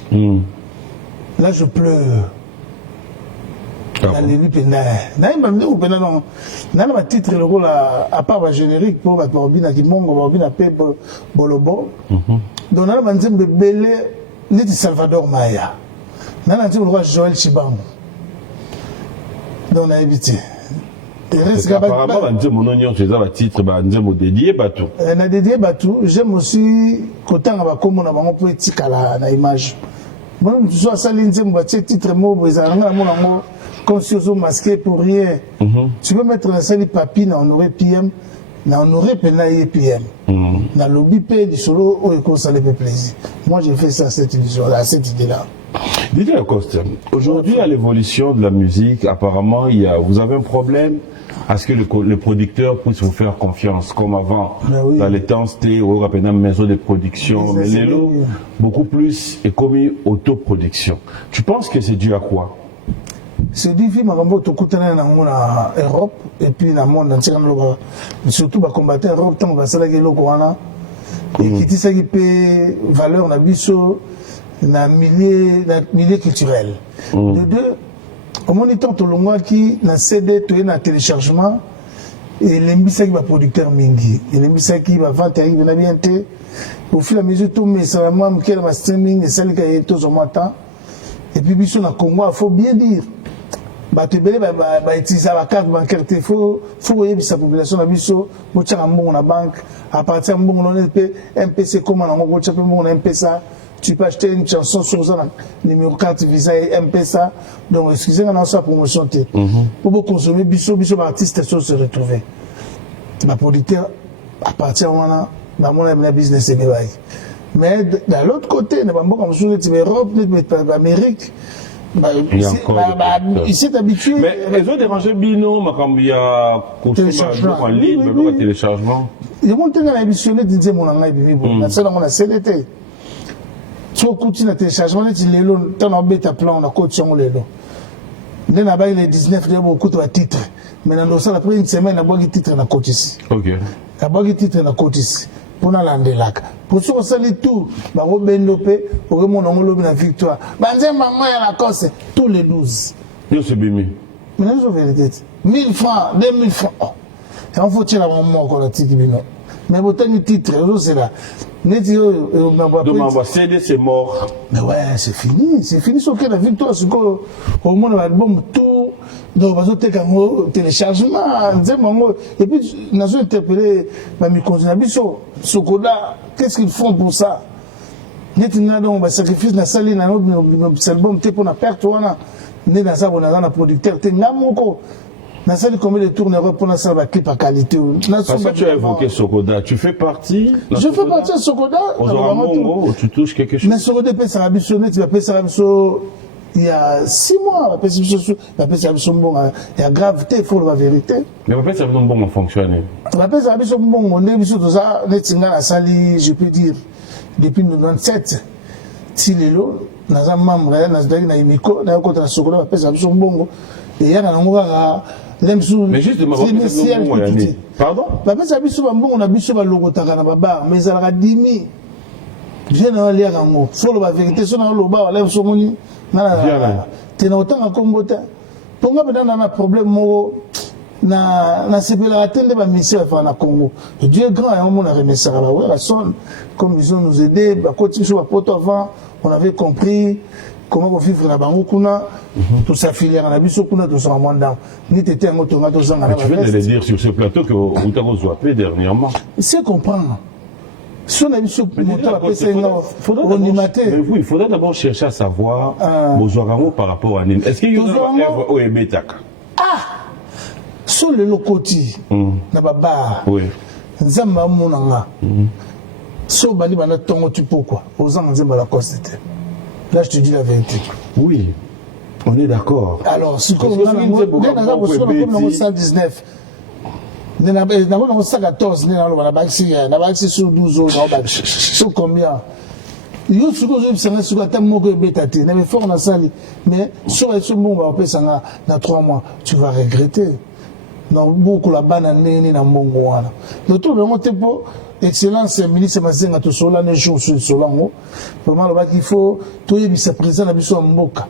Là, je pleure. Dans les luttes, dans le titre, le rôle à part le générique pour Barbina Kimongo, Barbina Pe Bolobo. Donc, dans le titre, Belé, n'est Salvador Maya. Dans le titre, le roi Joël Chibango. Donc, on a évité. Apparemment, on a titre, on a dédié Batou. On a dédié Batou. J'aime aussi qu'autant on va comme on a poétique à l'image. Bon, tu sois salé, on va titre mot, comme si on soit masqué pour rien. Tu peux mettre la salle papier dans honoré PM, dans honoré penaille PM. Dans le lobby du solo, au éco, ça les fait plaisir. Moi, j'ai fait ça à cette idée-là. Didier Lacoste, aujourd'hui, à l'évolution de la musique, apparemment, vous avez un problème à ce que les producteurs puissent vous faire confiance, comme avant, dans les temps, c'était au rapidement maison de production, mais Lélo, beaucoup plus est commis autoproduction. Tu penses que c'est dû à quoi? C'est dû à en Europe et puis dans le monde entier, surtout les combattants en Europe, tant que ça et qui dit ça qui peut valeur dans le milieu culturel. De deux, au moniteur tout le monde qui n'a CD, tout est téléchargement et les missa qui va producteur mingi et les missa qui va vendre qui va bien te au fil et à mesure tout mais ça va moi qui va streaming et celle qui est tous au matin et puis biso na Congo il faut bien dire bah tu belé bah utiliser la carte bancaire il faut voyer sa population na biso mo tchaka mbongo na banque à partir mbongo on peut MPC comment on go tchaka mbongo na MPSA. Tu peux acheter une chanson sur ça, numéro 4 Visa et MP ça. Donc, excusez-moi, dans sa promotion. Pour consommer, biso artiste se retrouver. Ma producteur, à partir de là, mon business est bien. Mais de l'autre côté, nous avons comme sur l'Europe, l'Amérique. Il s'est habitué. Mais ils ont dérangé Bino, il y a téléchargement en ligne, mais téléchargement. Ils ont été ambitionnés, ils disaient mon anglais, c'est là qu'on a CDT. Si on continue à téléchargement, on a bêta plan, on a coach on les lots. Là, il est 19, il y a beaucoup de titres. Mais dans le après une semaine, on a beaucoup de titres dans coach ici. Ok. On a beaucoup de titres dans coach ici. Pour nous lander là. Pour ceux qui ont tout, on va bendoper, on va monter la victoire. Banzé maman à la course tous les 12. Yo c'est bimi. Mais nous avons vérité. 1000 francs, 2000 francs. Et on faut tirer la maman encore la titre bino. Mais vous avez un titre, c'est là. Donc, CD, c'est mort. Mais ouais, c'est fini. C'est fini. Sauf que la victoire, c'est qu'au moins, on va tout. Donc, on va téléchargement. Et puis, nous avons interpellé, Sokoda, qu'est-ce qu'ils font pour ça? Nous avons sacrifié la salle, notre album, pour la perte. Nous avons un producteur. Nous avons combien de tours en Europe pour la clip à qualité. Parce que tu as évoqué Sokoda, tu fais partie. Je fais partie de Sokoda. Tu touches quelque chose. Mais Sokoda peut s'arabisonner, tu vas payer il y a 6 mois. Il y a gravité, il faut la vérité. Mais on peut ça bon fonctionner. On peut ça bon, on est mis sur ça, je peux dire, depuis 1997. Si les lots, nous avons membre, nous avons Imiko, nous avons contre Sokoda, on peut ça bon. Et il y a un mais juste de m'avoir fait pardon? On a vu sur le logo Takanabar, mais ça a 10 000. Je n'ai pas l'air en haut. Il faut la vérité, sur le logo, on lève son moni. Tu n'as autant à Congo. Pour moi, on a un problème. Na sepela atende ba mission à Congo. Dieu est grand et on a remis ça là. La sonne, comme ils ont nous aidé, bah continuer sur la poto avant, on avait compris comment vivre la Bangokuna, tout ça filière en abisso kuna tout ça en mandant. Ni t'étais un autre matin sans tu viens de le dire sur ce plateau que vous t'avez zoapé dernièrement. C'est comprendre. Si on a vu ce moteur après c'est il faudrait d'abord chercher à savoir Mozorango par rapport à Nîmes. Est-ce qu'il y a une œuvre au Ebetaka? Sur le lokoti, na baba, nzamba monanga. So bali bana tongo tu pourquoi? Aux ans nzamba la costé. Là je te dis la vérité. Oui, on est d'accord. Alors si comme on a 119, on a 114, on a sur 12 ans, sur combien? yo siko zo bisanga siko ata moko ebeta te na effort na sali mais sur ce moment on peut sanga na 3 mois tu vas regretter donc beaucoup la bana nene na mbongo wana le tout le monde pour excellence ministre Mazenga to sola ne jour sur solango vraiment le il faut tout yebisa président na biso mboka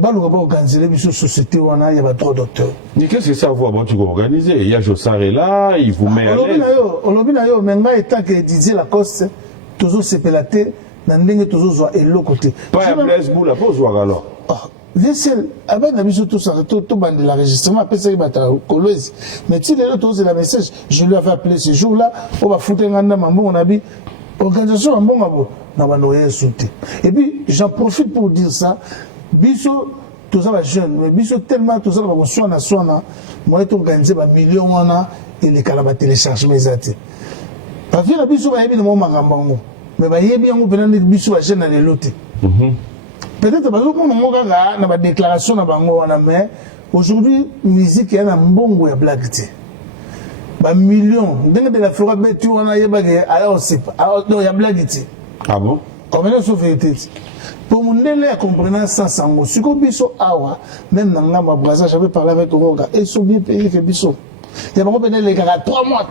baluka ba organiser biso société wana ya ba 3 docteurs. Mais qu'est-ce que ça vaut avant tu organiser? Il y a Jossar est là, il vous met à l'aise. Olobi na yo menga étant que Didier Lacoste toujours sepelaté na ndenge toujours zo eloko te. Pas à place boule la pose alors. Vessel, avec la mission tout ça, tout bande de l'enregistrement, après ça, il va t'accoler. Mais si les autres, c'est la message, je lui avais appelé ce jour-là, on va foutre un an, on a dit, organisation, un bon mabo, on va nous insulter. Et puis, j'en profite pour dire ça, biso, tout ça va jeune, mais biso tellement, tout ça va soigner, moi, j'ai organisé un million, et les calabas téléchargements, ils étaient. Parce que la biso va y avoir un magambango, mais il y a bien un biso va jeune dans les lotés. Peut-être que la déclaration mais aujourd'hui, la musique est un bon blague. Un million, de la forêt, tu en as alors c'est pas. Non, il y a blague. Ah bon? Comme elle a fait. Pour mon élève à comprendre ça, sans mot. Si vous biso awa, même dans la brassage, j'avais parlé avec Roga, ils sont bien payés que biso. Il y a pas les gars 3 mois.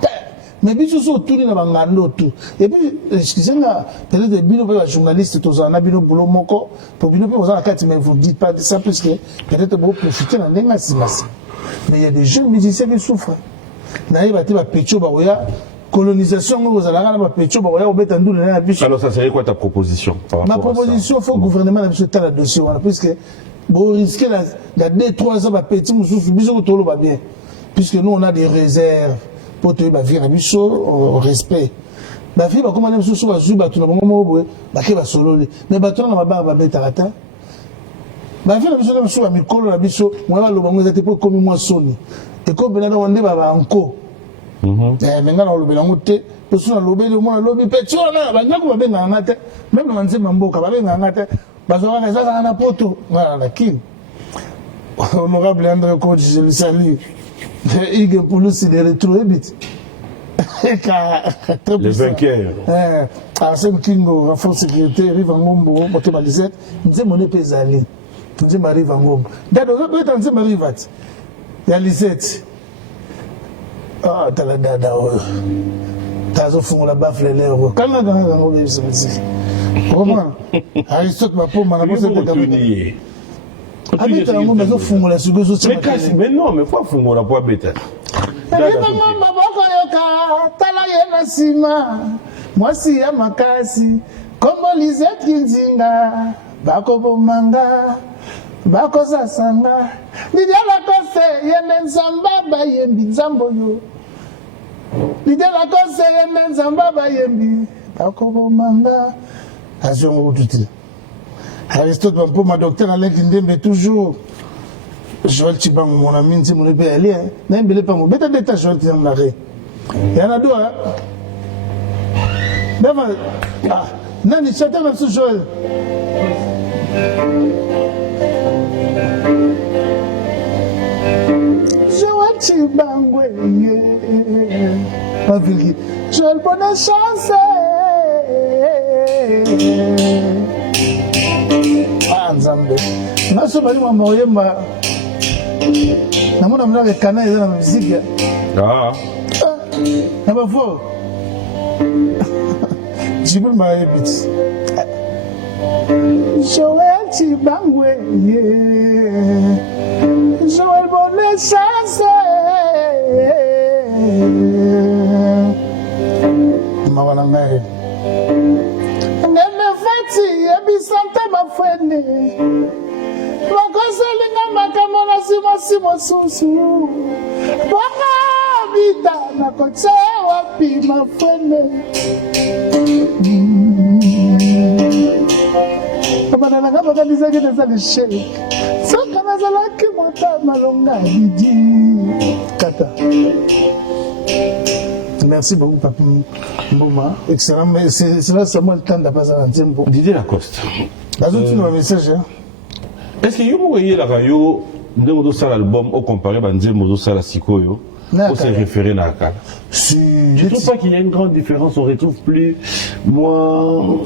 Mais biso sont tous les bangando tout. Et puis, excusez-moi, peut-être des bino pour les journalistes, tous en abino boulot moko, pour bino pour la carte, mais vous dites pas de ça parce que peut-être vous profitez dans les masses. Mais il y a des jeunes musiciens qui souffrent. Naïba tiba pecho baoya, colonisation vous allez la pecho baoya au bétandou la bicho. Alors ça serait quoi ta proposition? Ma proposition, il faut que le gouvernement ait un dossier, puisque vous risquez la 2-3 ans, petit moussou, biso tout le va bien. Puisque nous on a des réserves. Pour te dire, au respect. La fille va commander sous la zuba, tu n'as pas mot, qui va solo. Mais bateau n'a pas de tarata. La fille va me souvenir, mais quand la bicho, moi, le bango était pour comme moi sonné. Et comme ben on va encore. Maintenant, on le bélangoté, pour son lobby, le moins lobby, petit, on a, va bien en matin, même dans un mambo, va bien en matin, parce qu'on a ça en poto. Voilà, la king. Honorable André Coach, je le salue. Il pour nous, c'est des retrouver vite. Les vainqueurs. Arsène Kingo, la force sécurité, arrive en Gombo, Moté Malisette, nous sommes monnaie pesali. Nous sommes arrivés en Gombo. D'abord, nous sommes arrivés. Il y a Lisette. Ah, t'as la dada. T'as au fond la baffe, les lèvres. Quand on a dans le Gombo, c'est dit. Comment? Aristote, ma pauvre, ma pauvre, c'est mais non, mais quoi fou la poids bête? Moi si ya makasi kombo Lisette Kinzinga bako bomanga bako sasanga Didier Lacoste yembe nzamba ba yembi nzambo yo Didier Lacoste yembe nzamba ba yembi bako bomanga azongo tuti Aristote, pour ma docteur Alain Kindembe, toujours. Joël Tibang, mon ami, c'est mon épée allié. N'aimez pas mon bête d'état, Joël Tibang. Il y en a deux, hein. Ah, non, il chante avec ce Joël. Joël Tibang, oui. Joël, bonne chance. Nzambe naso bali mwa moyemba namona mna kana eza na musique na ba fo jibul ma ebit Joël Tibangwe Joël bonne chance mawana ngai Santa mafwene Wakoselinga makamona simo susu Waka vita na kote wapi mafwene Papa na ngaba kanisa kete sa lishek Soka na zalaki mwata malonga didi Kata Merci beaucoup, Papa Mbouma. Excellent. Mais c'est là seulement le temps de passer à Nzembo. Didier Lacoste. Là, tu as un message. Est-ce que vous voyez la radio, nous avons l'album au comparé à Nzembo, à la Sikoyo, pour se référer à la Kala? Je ne trouve pas qu'il y a une grande différence. On retrouve plus moins.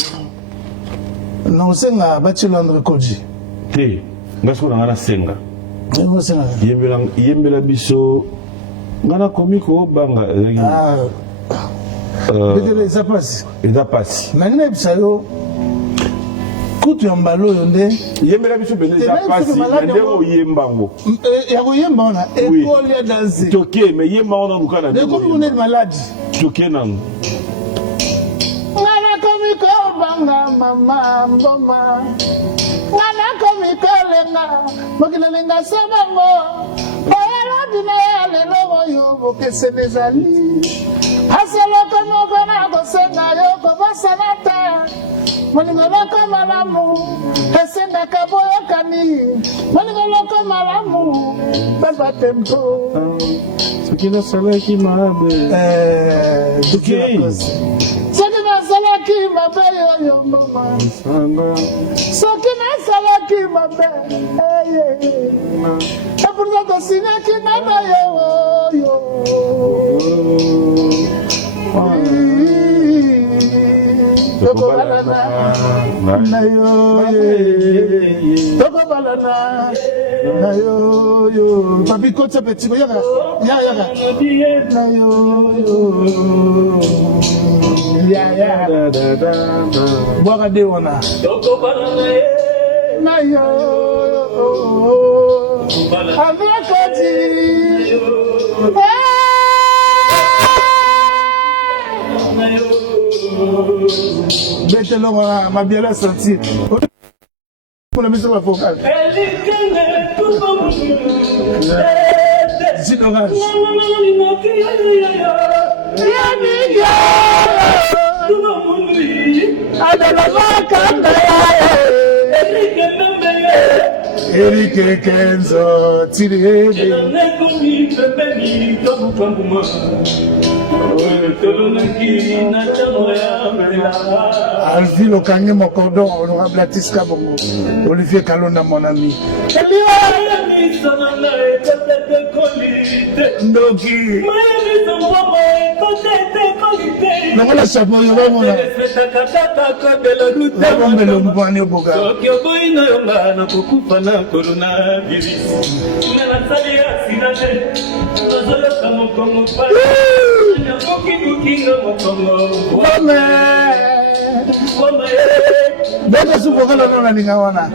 Non, c'est un bachelor Koji. Té, ngasko na ngana senga. Yembela biso ngana komiko banga. Ça passe. Ça passe. Maintenant, ça y est. Kutu yambalo yonde. Yembela biso bene ça passe. Yende o yembango. Ya ko yemba na école ya danser. Toké, mais yemba on a bukana. Mais comme on est malade. Toké nan. Ngana komiko banga mama mboma. Ngana komiko lenga. Mokila lenga sabango. Oyelo dina lelo yo bokese nezali. Asalo komo kona kosenga yo ko basanata. Monigoloko malamu, esenga kaboyo kani. Monigoloko malamu, baba tempo. Sokina salaki mabe. Sokina salaki mabe yo mama. Sokina salaki mabe. Epurza kosina kinana yo. Toko balana na yo papi kocha petit yaka na yo ya boga de wana toko balana na yo avec Koji na yo bête longa ma bien la sentir pour la maison vocale c'est dommage Eric Kenzo tire Alvin Okange mon cordon, honorable Atiska Bongo, Olivier Kalonda mon ami. Ndoki. Non, la chapeau, il va mon Beka supo kala nona ningawana.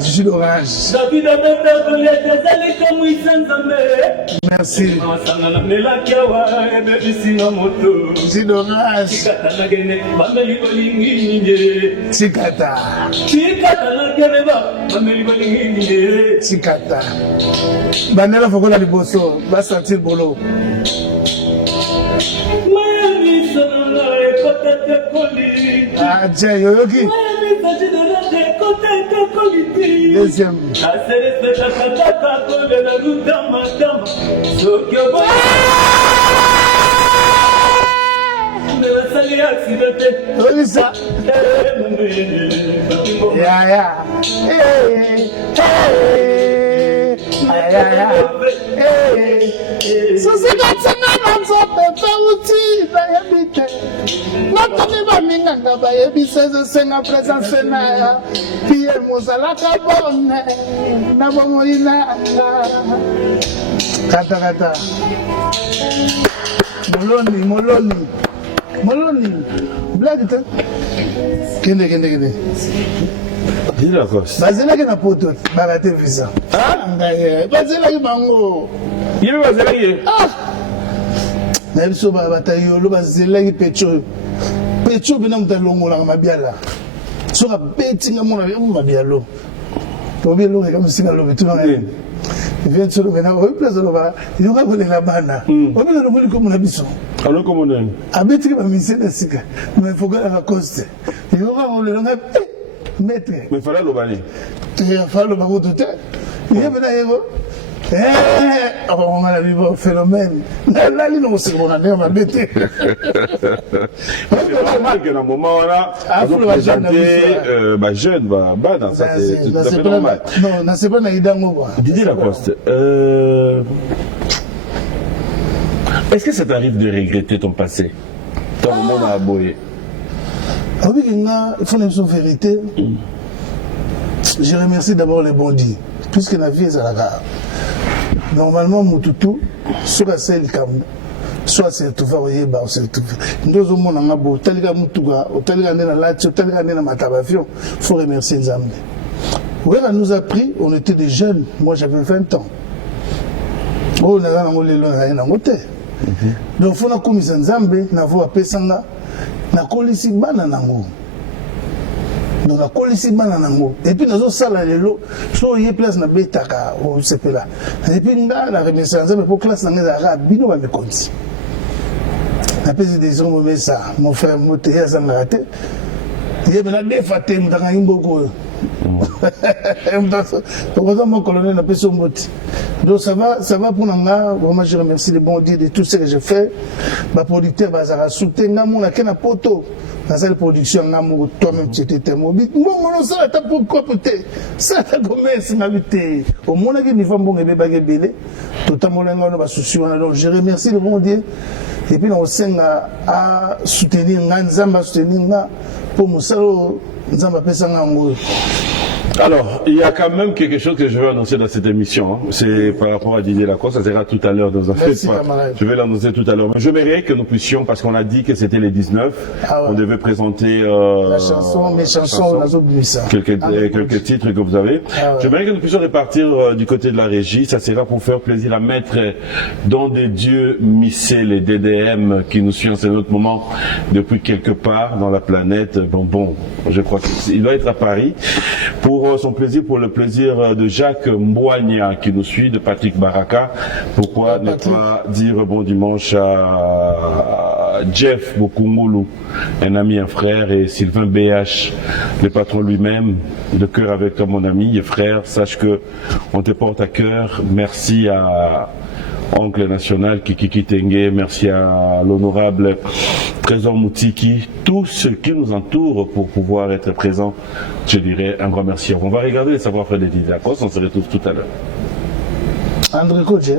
Jus d'orange. Merci. Jus d'orange. Chikata. Chikata. Banela fokola liboso, va sentir bolo. Ah, tiens, Yoyoki. Deuxième. Oui, ça. Ya, ya. Hey, hey. Moloni. Blague. Kende. Dis la gosse. Bazela na poto, barate visa. Ah, ngaye. Bazela ki bango. Yebe bazela ki. Ah. Na biso ba batayo lo bazela ki pecho. Pecho bina mutalongo la mabiala. Soka betinga mona mabialo. Tobi lo ka musinga lo bitu na. Vient sur le ménage, on place le bas, il y aura la bana. On a le monde comme on a biso. Alors comment on est? Abeti ba mise na sika. Mais faut que la coste. Il y aura le longa maître. Mais fallait le bani. Il fallait le bago tout. Il y a bena héros. On a vu un phénomène. Là, il nous on a ma bête. C'est normal que dans un moment là, jeune, dans ça c'est tout à fait normal. Non, c'est pas Naïdango. Didier Lacoste, Est-ce que ça t'arrive de regretter ton passé? Ton moment à aboyer? Ah oui, il faut une vérité. Je remercie d'abord les bons dits. Puisque la vie est à la gare. Normalement, Moutoutou, soit c'est le Cameroun, soit c'est tout va oyer, bah c'est tout. Nous avons mon abo, tel que Moutouga, tel que na Latio, tel que na Matabafion. Faut remercier les amis. Oui, elle nous a pris, on était des jeunes. Moi, j'avais 20 ans. Oh, on a rien à monter. Donc, il faut que nous Nzambe, na voix pesanga, na kolisi bana nango. Donc, na kolisi bana nango. Et puis, nous avons sala lelo, so yé place na betaka, ou sepela. Et puis, nga, la remercier Nzambe pour classe na ngeza, bino ba me konti. Na pesi des hommes, mais ça, mon frère, mon théâtre, ça m'a raté. Il y a des défatés, dans un imbogo. Mon colonel n'a pas son mot. Donc ça va pour Nanga. Vraiment, je remercie les bons dits de tout ce que j'ai fait. Ma producteur va soutenir Namou la Kena Poto. Dans cette production, Namou, toi-même, tu étais mobile. Moi, ça t'a pourquoi peut-être. Ça t'a commencé à m'habiter. Au moins, il y a des femmes qui ont été bébés. Tout à mon égard, on va soutenir. Donc je remercie les bons dits. Et puis, on s'est à soutenir Nzamba, soutenir pour Moussalo. Alors, il y a quand même quelque chose que je veux annoncer dans cette émission. Hein. C'est par rapport à Didier Lacoste, ça sera tout à l'heure dans un fait. Je vais l'annoncer tout à l'heure. Mais je verrai que nous puissions, parce qu'on a dit que c'était les 19, on devait présenter la chanson, mes chansons, quelques titres que vous avez. J'aimerais que nous puissions répartir du côté de la régie. Ça sera pour faire plaisir à Maître Don de Dieu Missé, les DDM, qui nous suit en ce moment depuis quelque part dans la planète. Bon, je crois qu'il doit être à Paris. Pour son plaisir, pour le plaisir de Jacques Mbouania qui nous suit, de Patrick Baraka. Pourquoi ne pas dire bon dimanche à Jeff Bokungulu, un ami, un frère, et Sylvain BH, le patron lui-même, de cœur avec toi mon ami et frère. Sache que on te porte à cœur. Merci à Oncle National Kiki Kitenge, merci à l'honorable Trésor Moutiki, tous ceux qui nous entourent pour pouvoir être présents, je dirais un grand merci. On va regarder les savoir-faire de Didier Lacoste, on se retrouve tout à l'heure. André Kodje.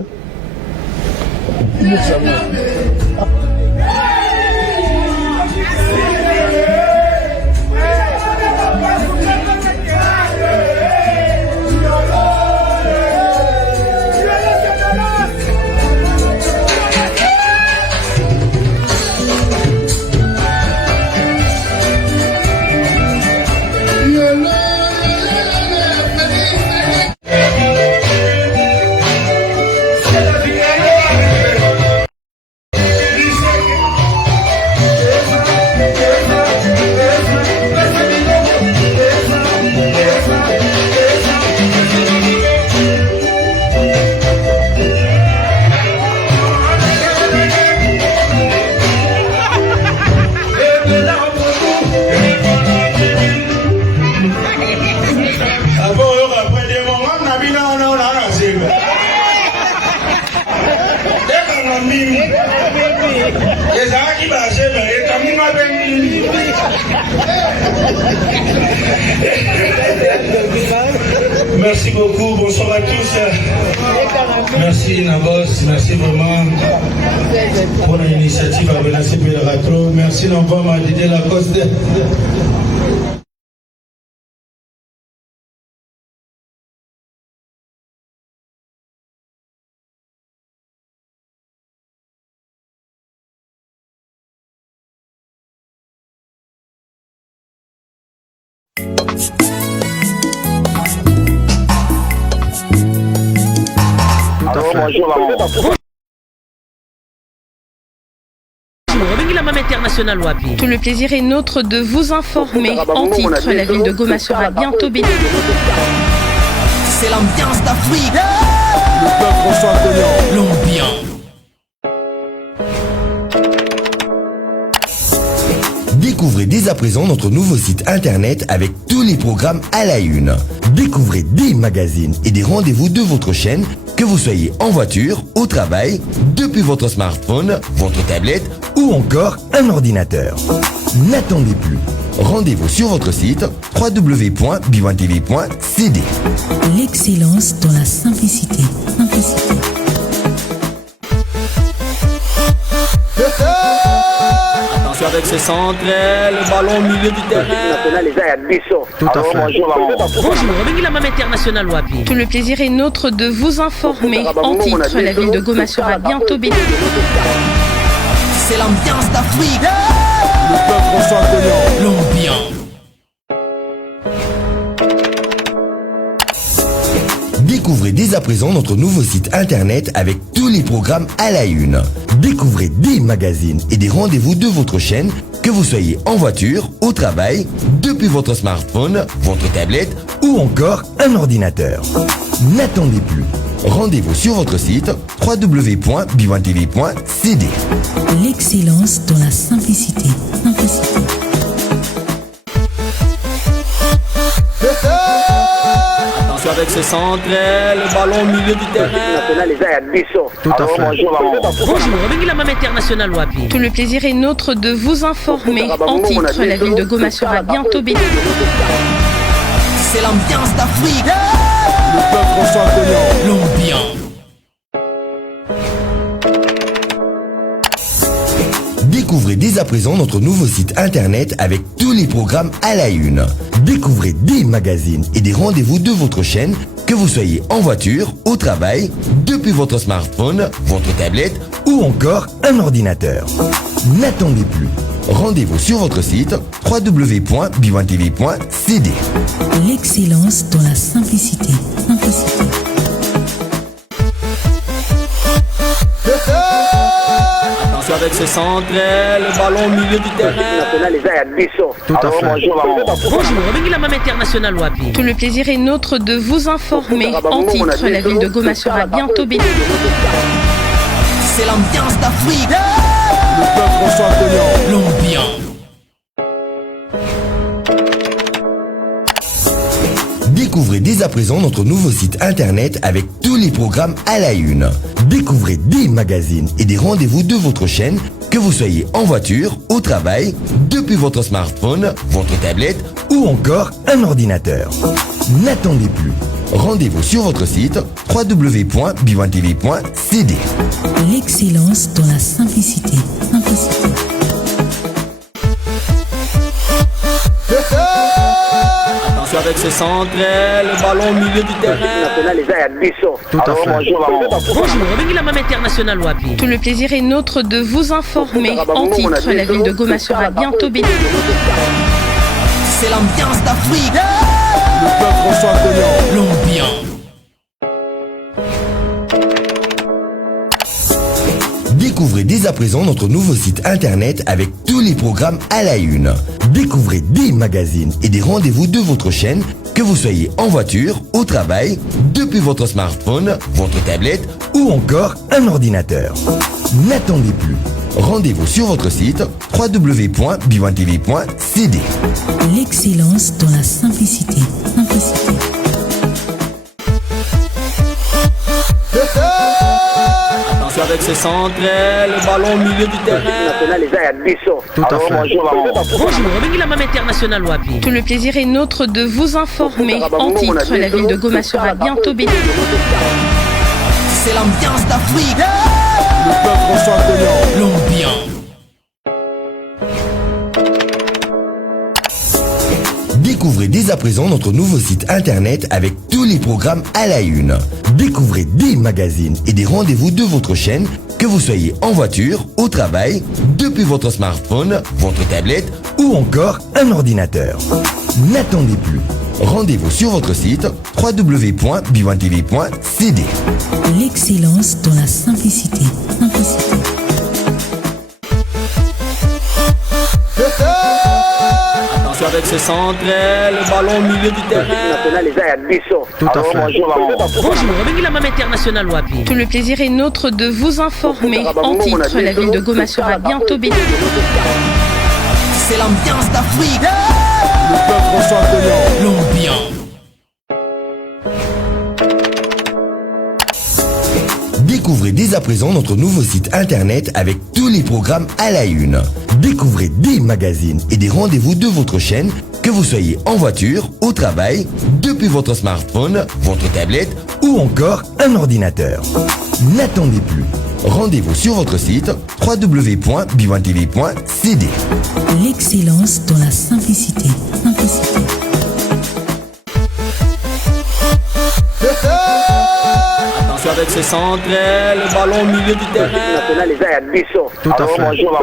Merci beaucoup, bonsoir à tous. Merci Nabos, merci vraiment pour l'initiative à Benassi Pératro. Merci d'envoi à Didier Lacoste. Tout le plaisir est nôtre de vous informer. En titre, la ville de Goma sera bientôt bénie. C'est l'ambiance d'Afrique. Le peuple reçoit l'ambiance. Découvrez dès à présent notre nouveau site internet avec tous les programmes à la une. Découvrez des magazines et des rendez-vous de votre chaîne, que vous soyez en voiture, au travail, depuis votre smartphone, votre tablette ou encore un ordinateur. N'attendez plus. Rendez-vous sur votre site www.b1tv.cd. L'excellence dans la simplicité. Attention avec ses centres, le ballon au milieu du terrain. Tout à fait. Bonjour, la même internationale Wapi. Tout le plaisir est nôtre de vous informer. En titre, la ville de Goma sera bientôt bénie. C'est l'ambiance d'Afrique. Le peuple François Cognon. L'ambiance. Découvrez dès à présent notre nouveau site internet avec tous les programmes à la une. Découvrez des magazines et des rendez-vous de votre chaîne, que vous soyez en voiture, au travail, depuis votre smartphone, votre tablette ou encore un ordinateur. N'attendez plus. Rendez-vous sur votre site www.b1tv.cd. L'excellence dans la simplicité. Attention avec ses centres, le ballon au milieu du terrain. Tout à fait. Bonjour, la même internationale Wapi. Tout le plaisir est nôtre de vous informer. En titre, la ville de Goma sera bientôt bénie. C'est l'ambiance d'Afrique. Le peuple François Cognon. L'ambiance. Découvrez dès à présent notre nouveau site internet avec tous les programmes à la une. Découvrez des magazines et des rendez-vous de votre chaîne, que vous soyez en voiture, au travail, depuis votre smartphone, votre tablette ou encore un ordinateur. N'attendez plus. Rendez-vous sur votre site www.b1tv.cd. L'excellence dans la simplicité. Attention avec ses centres, le ballon au milieu du terrain. Tout à fait. Bonjour, la même internationale Wapi. Tout le plaisir est nôtre de vous informer. En titre, la ville de Goma sera bientôt bénie. C'est l'ambiance d'Afrique. Le peuple François Cognon. L'ambiance. Découvrez dès à présent notre nouveau site internet avec tous les programmes à la une. Découvrez des magazines et des rendez-vous de votre chaîne, que vous soyez en voiture, au travail, depuis votre smartphone, votre tablette ou encore un ordinateur. N'attendez plus. Rendez-vous sur votre site www.b1tv.cd. L'excellence dans la simplicité. Attention avec ses centres, le ballon au milieu du terrain. Tout à fait. Bonjour, la même internationale Wapi. Tout le plaisir est nôtre de vous informer. En titre, la ville de Goma sera bientôt bénie. C'est l'ambiance d'Afrique. Le peuple François Cognon. L'ambiance. Découvrez dès à présent notre nouveau site internet avec tous les programmes à la une. Découvrez des magazines et des rendez-vous de votre chaîne, que vous soyez en voiture, au travail, depuis votre smartphone, votre tablette ou encore un ordinateur. N'attendez plus. Rendez-vous sur votre site www.b1tv.cd. L'excellence dans la simplicité. Attention avec ses centres, le ballon au milieu du terrain. Tout à fait. Bonjour, la même internationale Wapi. Tout le plaisir est nôtre de vous informer. En titre, la ville de Goma sera bientôt bénie. C'est l'ambiance d'Afrique. Le peuple François Cognon. L'ambiance. Découvrez dès à présent notre nouveau site internet avec tous les programmes à la une. Découvrez des magazines et des rendez-vous de votre chaîne, que vous soyez en voiture, au travail, depuis votre smartphone, votre tablette ou encore un ordinateur. N'attendez plus. Rendez-vous sur votre site www.b1tv.cd. L'excellence dans la simplicité. Attention avec ses centres, le ballon au milieu du terrain. Tout à fait. Bonjour, la même internationale Wapi. Tout le plaisir est nôtre de vous informer. En titre, la ville de Goma sera bientôt bénie. C'est l'ambiance d'Afrique. Le peuple François Cognon. L'ambiance. Découvrez dès à présent notre nouveau site internet avec tous les programmes à la une. Découvrez des magazines et des rendez-vous de votre chaîne, que vous soyez en voiture, au travail, depuis votre smartphone, votre tablette ou encore un ordinateur. N'attendez plus. Rendez-vous sur votre site www.b1tv.cd. L'excellence dans la simplicité. Simplicité. Attention avec ce centre, le ballon au milieu du terrain. Tout à fait. Bonjour,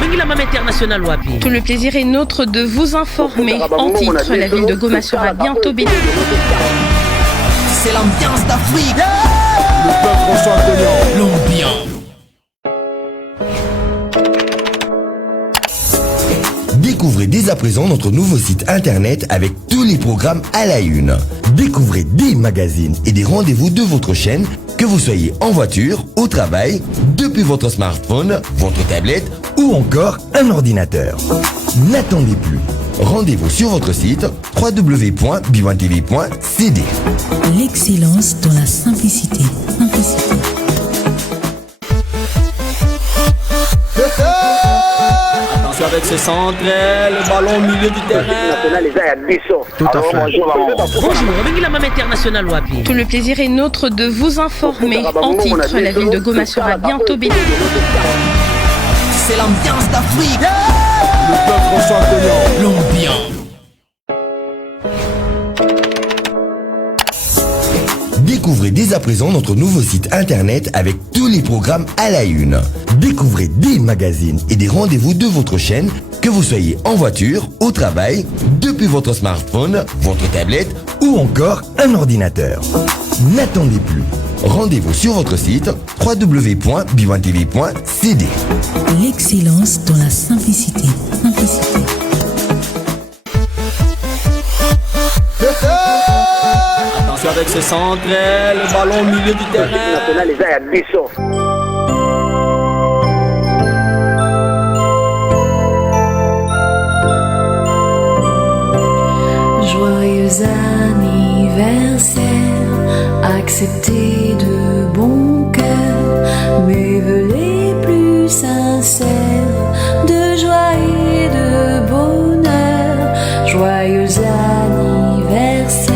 Benguilama International Wapi. Tout le plaisir est nôtre de vous informer. En titre, la ville de Goma sera bientôt bénie. C'est l'ambiance d'Afrique. Le peuple François Cognan. L'ambiance. Découvrez dès à présent notre nouveau site internet avec tous les programmes à la une. Découvrez des magazines et des rendez-vous de votre chaîne, que vous soyez en voiture, au travail, depuis votre smartphone, votre tablette ou encore un ordinateur. N'attendez plus. Rendez-vous sur votre site www.b1tv.cd. L'excellence dans la simplicité. Simplicité. Attention avec ce centre, le ballon au milieu du terrain. Tout à fait. Bonjour, Benguilama International Wapi. Tout le plaisir est nôtre de vous informer. En titre, la ville de Goma sera bientôt bénie. C'est l'ambiance d'Afrique. Le peuple François Cognan. L'ambiance. Découvrez dès à présent notre nouveau site internet avec tous les programmes à la une. Découvrez des magazines et des rendez-vous de votre chaîne, que vous soyez en voiture, au travail, depuis votre smartphone, votre tablette ou encore un ordinateur. N'attendez plus. Rendez-vous sur votre site www.b1tv.cd. L'excellence dans la simplicité. Simplicité. Attention avec ce centre, le ballon au milieu du terrain. Joyeux anniversaire, acceptez de bon cœur mes vœux les plus sincères de joie et de bonheur. Joyeux anniversaire,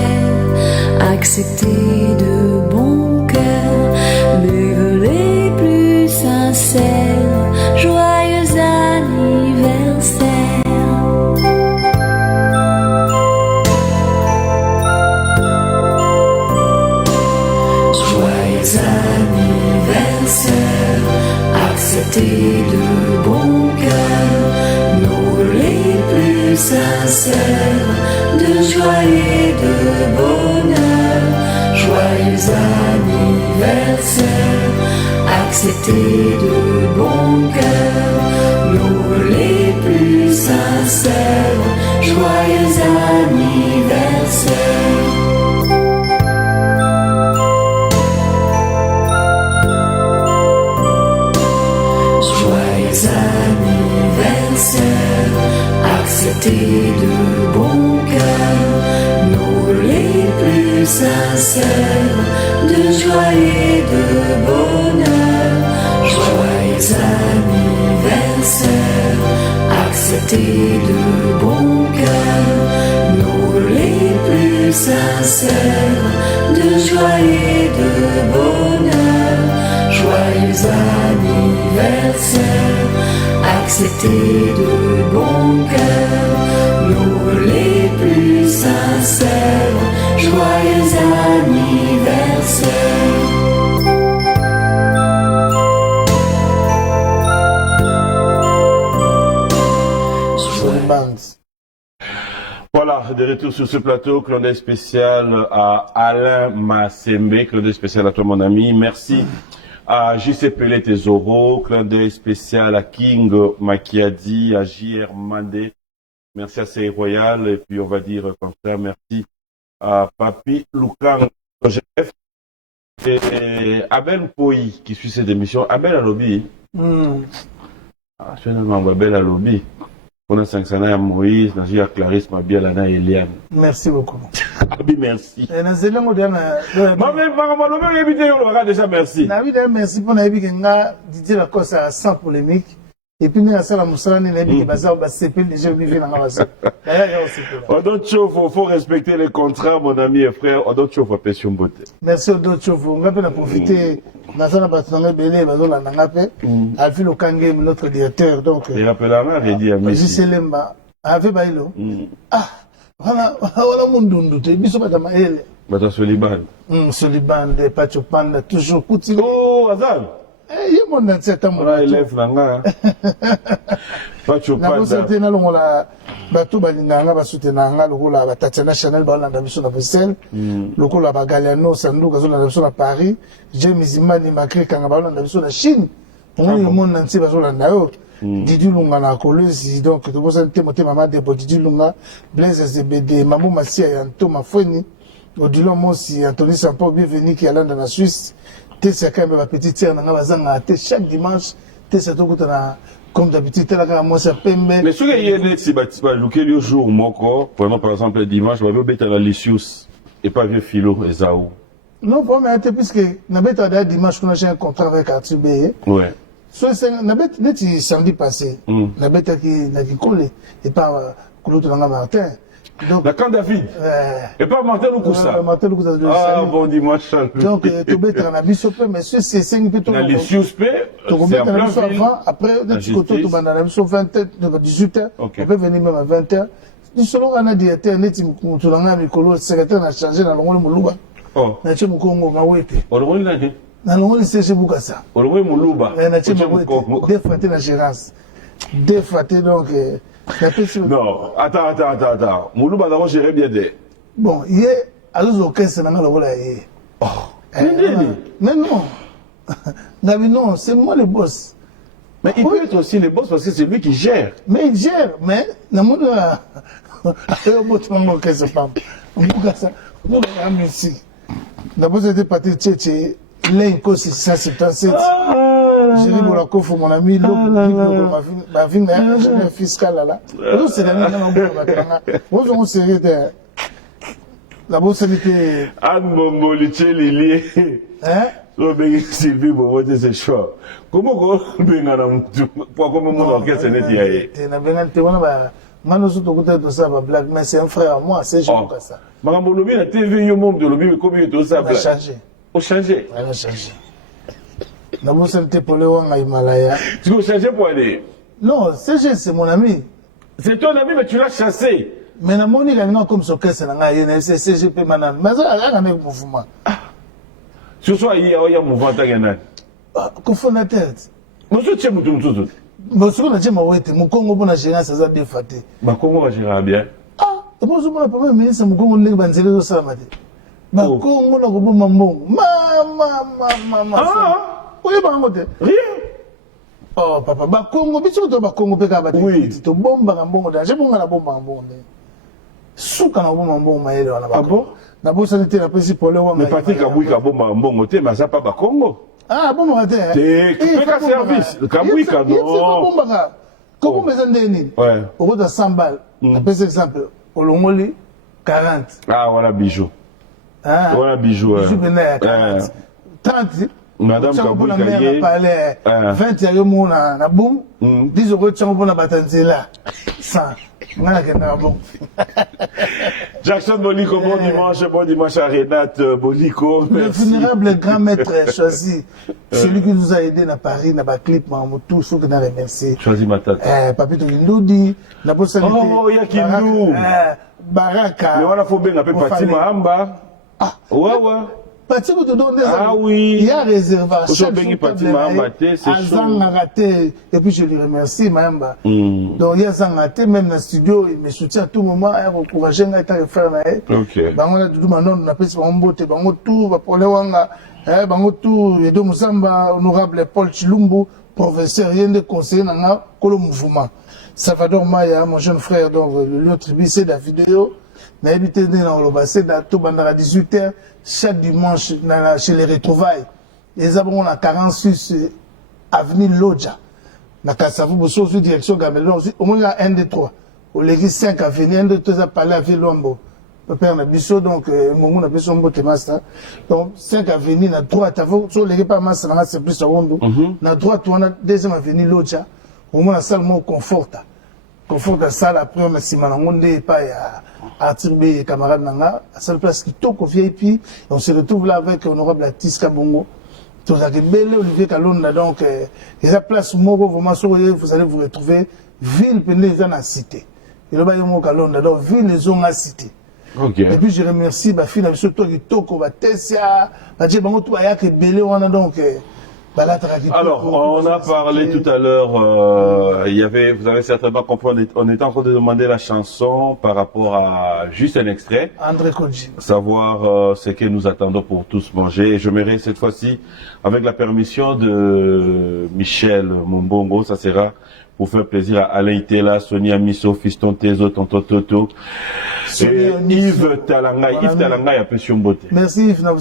acceptez de bon cœur mes vœux les plus sincères. Joyeux anniversaire. Acceptez de bon cœur nos vœux les plus sincères de joie et de bonheur. Joyeux anniversaire, acceptez de bon cœur nos vœux les plus sincères. Joyeux anniversaire. Acceptez de bon cœur nos vœux les plus sincères de joie et de bonheur. Joyeux anniversaire, acceptez de bon cœur nos vœux les plus sincères de joie et de bonheur. Joyeux anniversaire, acceptez de bon cœur nos vœux les plus sincères. Joyeux anniversaire. Voilà, de retour sur ce plateau, clin d'œil spécial à Alain Massembe, clin d'œil spécial à toi mon ami, merci à JC Pelé Tesoro, clin d'œil spécial à King Makiadi, à JR Mandé, merci à Sey Royal, et puis on va dire comme ça, merci à Papi Lukan Joseph, et Abel Poyi qui suit cette émission. Abel Alobi, finalement Abel Alobi. On a 500 ans à Moïse, on a Clarisse, Mabialana et Eliane. Merci beaucoup. Abi, merci. Et nous allons dire, déjà merci. Merci pour la Didier Lacoste sans polémique. et puis nous ça la musala ni nabi bazar ba CP déjà vivre dans la base. Odot Choufou, faut respecter les contrats mon ami et frère. Odot Choufou passion beauté. Merci Odot Choufou. On va peut profiter dans la bâtiment belé bazola nangape. Alfi Lokangé notre directeur donc. Il rappelle à Redi ami. Jiselemba avec bailo. Ah voilà mundundu te biso batama ele. Bata Soliban. Soliban de Pacho Panda toujours kuti. Oh Azal. Eh yé mon ancêtre mon. Là élève langa. Pacho Panda. Na bosete na longola bato balinganga basutenanga lokola batatiana Chanel balanda biso na Bruxelles. Lokola bagaliano sanduka zo na biso na Paris. James Zimani Makri kanga balanda biso na Chine. Pour le monde entier bazolanda yo. Didi Lunga na Kolezi donc to bosa ntemote mama de Didi Lunga Blaise ZBD Mamou Massia et Antoine Fweni Odilon Mosi Anthony Sampo bienvenue qui allait dans la Suisse Tessia quand même petite sœur na bazanga te chaque dimanche Tessia to kutana comme d'habitude tela ka moi ça pembe mais ce que yene si batiba luke le jour moko pendant par exemple le dimanche va beta la Licius et pas vieux philo Esaou non pour moi puisque na beta da dimanche qu'on a un contrat avec Arthur B ouais. So c'est na bête neti samedi passé na bête qui na qui collé et pas Claude Langa Martin donc la camp David et pas Martin Lukusa Martin Lukusa ah bon dimanche donc to bête na biso pe mais c'est 5 plutôt na les suspects c'est en plein avant après de côté to banda na biso 20h 18h on peut venir même à 20h du solo ana directeur neti mutu langa mikolo secrétaire na changer na longolo muluba oh na che mukongo mawete olongoli na je na longoli c'est Bukasa olongoli muluba na che mawete deux fois na gérance deux fois donc non, attends. Moulouba d'abord gérer bien des. Bon, il est à l'orchestre, oh, mais non. Non, c'est moi le boss. Mais il peut être aussi le boss parce que c'est lui qui gère. Mais il gère, mais dans mon d'abord, c'était parti Tchétché, l'Inco 677. J'ai dit, mon accord, mon ami, ma vie, j'ai fiscal là. C'est la même chose. On s'est dit, la bourse était. Anne Momoliché Lilié. Hein? Sylvie Bobo de ses choix. Comment on peut comment mon orchestre n'est pas Mano surtout côté de ça, blague, mais c'est un frère à moi, c'est genre comme ça. Madame Bolobi, la TV, yo monde de lobby, mais combien de ça? On a changé. On a changé. On a changé. N'a pas senti pour le Wanga Himalaya. Tu veux changer pour aller? Non, c'est mon ami. C'est ton ami, mais tu l'as chassé. Mais n'a pas dit comme ce que c'est là, c'est CGP Manan. Mais ça, il y a un mouvement. Ce soir, il y a un mouvement Taganan. Cofondateur. Monsieur Tchemoutou. Monsieur na chema wete mukongo bona gérer ça défaté. Ba Congo va gérer bien. Ah, et bon je premier ministre mukongo ndenge banzele zo sala mate. Ba Congo na ko bomba mbongo. Mama. Ah, oye ba ngote. Rien. Oh papa, ba Congo biso to ba Congo pe ka ba to bomba ka mbongo da. Je bonga na bomba mbongo. Suka na bomba mbongo maele wana ba. Ah bon? Na bosa nete na pesi pole wa. Mais Patrick Abouy ka bomba mbongo te mais ça pas ba Congo. Ah, bon, matin. C'est un service. Kamouika, non. Comment vous avez dit? Ouais. Au bout de 100 balles, par exemple, au Longoli, 40. Ah, voilà, bijou. Ah, voilà, bijou. Bijou, 40. 30. Madame Kabouika, 20, il y a eu mon boum. 10 euros, tu as un batanzela. 100. Jackson Boliko, bon dimanche à Renate Boliko. Le vénérable grand maître choisi, celui qui nous a aidé dans Paris, dans le clip, tout ce que nous avons remercié. Choisi ma tête. Papito Kindoudi, la bosse. Oh, il y a Kindou. Baraka. Mais on a fait bien un peu Pati Mahamba. Ah, ouais. Pati vous donne des ah oui. Il y a réservation. Pati Mahamba, c'est chaud. Raté. Et puis je lui remercie, Mahamba. Donc il y a ça raté, même dans le studio, il me soutient à tout moment, il encourage à faire ok. Bango na tout maintenant on appelle ça Mbote, bango tout, pour les wanga, bango tout, et donc Moussamba, honorable Paul Chilumbu, professeur, rien de conseiller dans le mouvement. Salvador Maya, mon jeune frère, donc le tribu, c'est la vidéo. N'a habité dans le bassin, dans tout bandara à 18h, chaque dimanche, chez les retrouvailles. Les abonnés à 46 avenue Lodja. Na Kassavou, Bosso, direction Gamelon, au moins il y a 1, 2, 3. Au l'église 5 avenue, 1, 2, 3 à parler à Vilombo. Le père n'a biso, donc, mon a son botte master. Donc, 5 avenue, na droite, avant, sur les pas master, c'est plus à Rondo. Na droite, on a deuxième avenue Lodja. au moins la salle moi conforta salle après on a simanangonde pas Arthur et camarade nanga à seule place qui toque VIP on se retrouve là avec honorable Atis Kabongo tout ça que belle Olivier Kalonda donc et la place moko vraiment vous allez vous retrouver ville pendant dans la cité et le bail moko Kalonda donc ville les zones à cité. Okay. Et puis je remercie ma fille surtout qui toko va tessia va dire bango tout aya que belle on a donc alors, on a parlé tout à l'heure, vous avez certainement compris, on était en train de demander la chanson par rapport à juste un extrait. André Kodji. Savoir ce que nous attendons pour tous manger. Et je m'irai cette fois-ci, avec la permission de Michel Mombongo, ça sera pour faire plaisir à Alain Itela, Sonia Misso, Fiston Tezo, Tonton Toto, et Yves Talangay. Yves Talangay a pression beauté. Merci Yves, la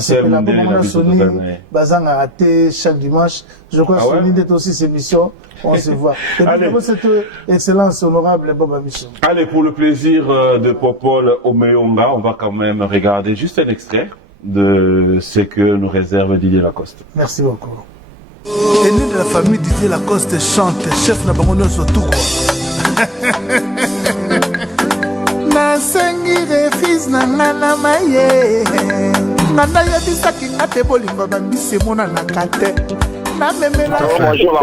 Sony, Bazang a raté chaque dimanche. Je crois que Sony est aussi ses missions. On se voit. Et puis pour cette excellence honorable, Boba Michel. Allez, pour le plaisir de Popol Omeonga, on va quand même regarder juste un extrait de ce que nous réserve Didier Lacoste. Merci beaucoup. Et nous de la famille Didier Lacoste chante, chef na bango nyonso tout quoi. Nasengi refuse na ngana maye. Ngana yebisaki ngate bolingo bambisi mona na kate. Bonjour,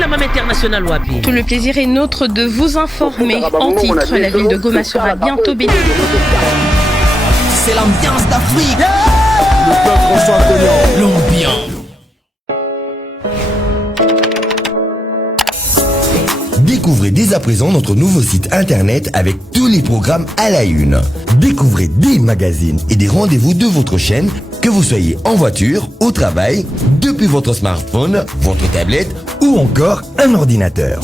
la Maman International Wapi. Tout le plaisir est nôtre de vous informer. En titre, la ville de Goma sera bientôt bénie. C'est l'ambiance d'Afrique. Le peuple François Cognon. L'ambiance. Découvrez dès à présent notre nouveau site internet avec tous les programmes à la une. Découvrez des magazines et des rendez-vous de votre chaîne, que vous soyez en voiture, au travail, depuis votre smartphone, votre tablette ou encore un ordinateur.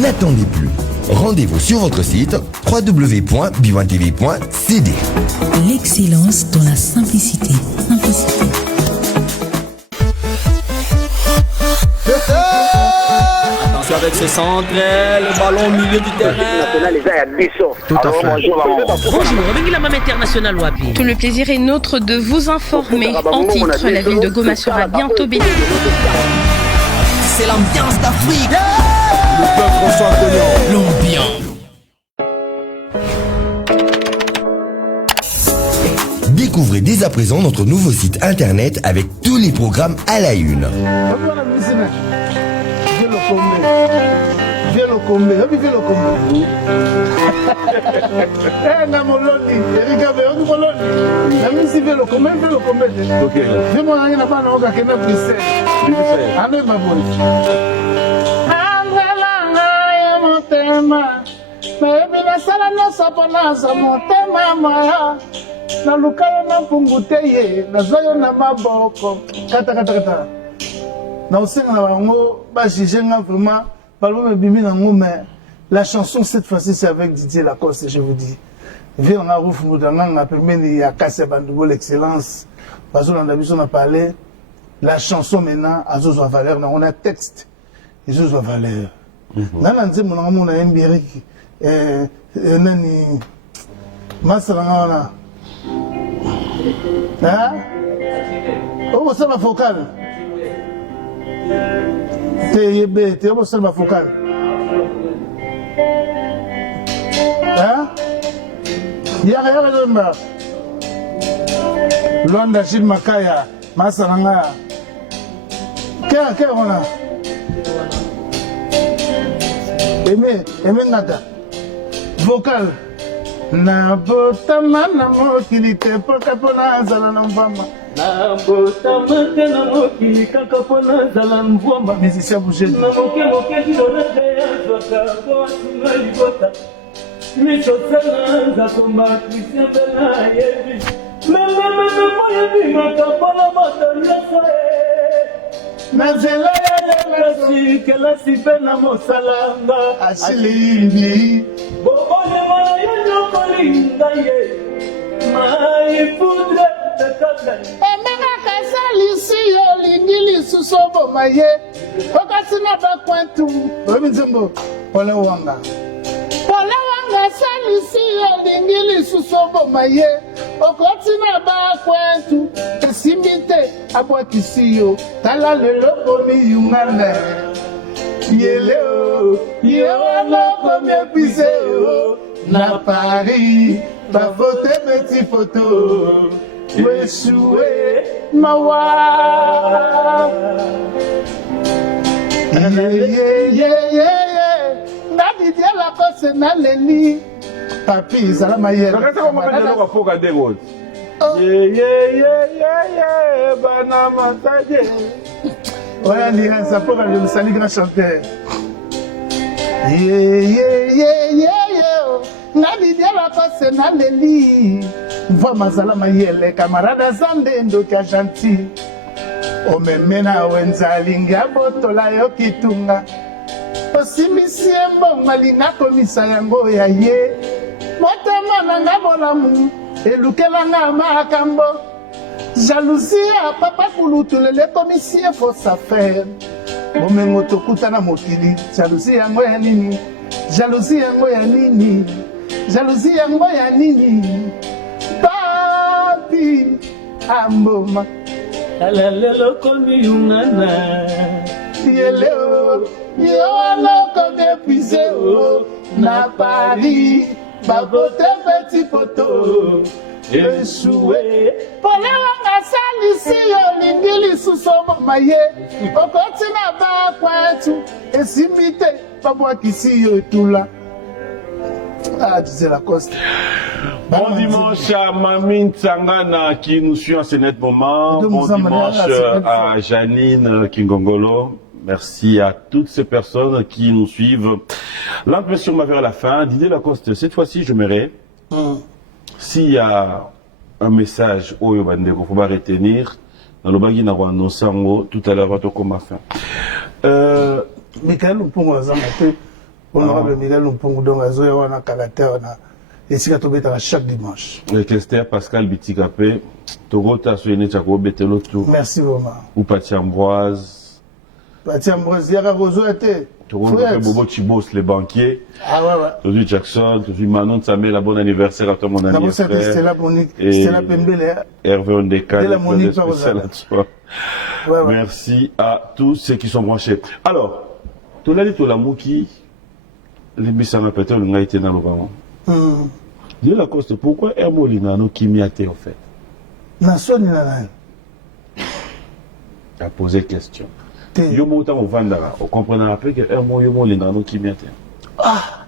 N'attendez plus. Rendez-vous sur votre site www.b1tv.cd. L'excellence dans la simplicité. Avec ses centres, le ballon au milieu du terrain. Tout à fait. Bonjour, la Maman International Wapi. Tout le plaisir est nôtre de vous informer. En titre, la ville de Goma sera bientôt bénie. C'est l'ambiance d'Afrique. Le peuple François Cognon. L'ambiance. Découvrez dès à présent notre nouveau site internet avec tous les programmes à la une. Viens le comber. Na moloni, Erika Beon moloni. Na misi viens le comber. Viens moi na pas na oka kena Bruxelles. Ande maboni. Andela ya motema. Baby na sala no sapona sa motema maya. Na lukalo na punguteye, na zoyo na maboko. Kata. Na osenga na bango ba juger nga vraiment parlons bimi na ngome. La chanson cette fois-ci c'est avec Didier Lacoste, je vous dis. Viens on a rouf mudanga na pemeni ya Kase Bandubo l'excellence. Parce qu'on a parlé la chanson maintenant a zo valeur, on a texte. Ils ont valeur. Nana nze mon amour na mbiriki nani masala na. Oh ça va focal. T'es au seul focal. Hein? Y'a Londa Chil Makaya, Masalanga. Quel on a? Aimé Nada. Vocal. Na botama na mokili te pokapona zala na mvama. Na botama te na mokili kakapona zala mvama. Musicien bougé. Na moke kidonete ya zwaka kwa tunga libota. Misosana za komba Christian Bella yebi. Meme moye bima kapona matanyasa Nazela ya kelasi pena mosalanga Ashilimbi. Bobole mayo kolinga ye. My food Emanga kasali si yo lingili susobo maye. Okasina ba kwantu. Ominzembo. Pole wanga sali si yo lingili susobo maye. Okasina ba kwantu. Esimite abwati si yo. Tala lelo komi yungane. Yeleo, Yoana comme épuisé, na Paris, ma photo, petit photo, Weshoué, Mawa. Nabidia la cause na leli. Papi, ça m'a hier. Banama Tadje. Ouais, Lira, ça peut aller le salut grand chanteur. Nabidia la cause na leli. Voix mazala ma yele, camarade Zande ndoka gentil. O memena wenzalinga botola yo kitunga. Osimisi mbongo malinga komisa yango ya ye. Motema nanga bolamu elukelanga makambo. Jalousie papa kulutu lele komisi fausse affaire. Bomengo tokuta na mokili. Jalousie yango ya nini? Jalousie yango ya nini? Jalousie yango ya nini? Papi amboma. Alalelo komi yungana. Yeleo, yoana comme épuisé, na Paris, babote petit poteau, échoué. Polewanga salisi yo lingili susomo maye, okoti na ba kwetu, esimbite, babwa kisi yo etula. Ah, disait la Coste. Bon dimanche à Mamine Tsangana qui nous suit en ce net moment. Bon dimanche à Janine Kingongolo. Merci à toutes ces personnes qui nous suivent. L'impression m'a vers la fin. Didier Lacoste, cette fois-ci, je m'aimerais. S'il y a un message au Yobande qu'on va retenir, dans le bagui Nawano Sango, tout à l'heure, va comme ma fin. Michael Mpongo Zamate, honorable Michael Mpongo Dongazo, Yawana Kalater, et si tu es chaque dimanche. Le Kester Pascal Bitikapé, Togota Soyene Tchako Betelo tout. Merci vraiment. Ou Pati Ambroise. Pati Ambroise, Yara Rozo était. Togo Bobo Chibos, les banquiers. Ah ouais, ouais. Tozu Jackson, Tozu Manon Samé, la bonne anniversaire à toi, mon anniversaire. Stella Monique, Stella Pembele. Hervé Ondeka, Stella Monique, spécial à toi. Ouais, ouais. Merci à tous ceux qui sont branchés. Alors, Tolali Tolamouki, les Bissana Petel, on a été dans le ballon. Dieu Lacoste, pourquoi Hermo Linano qui m'y a été en fait? Nason Linano. Tu as posé question. Yomo ta Vandara, on comprend après que Hermo Yomo Linano qui m'y a été. Ah!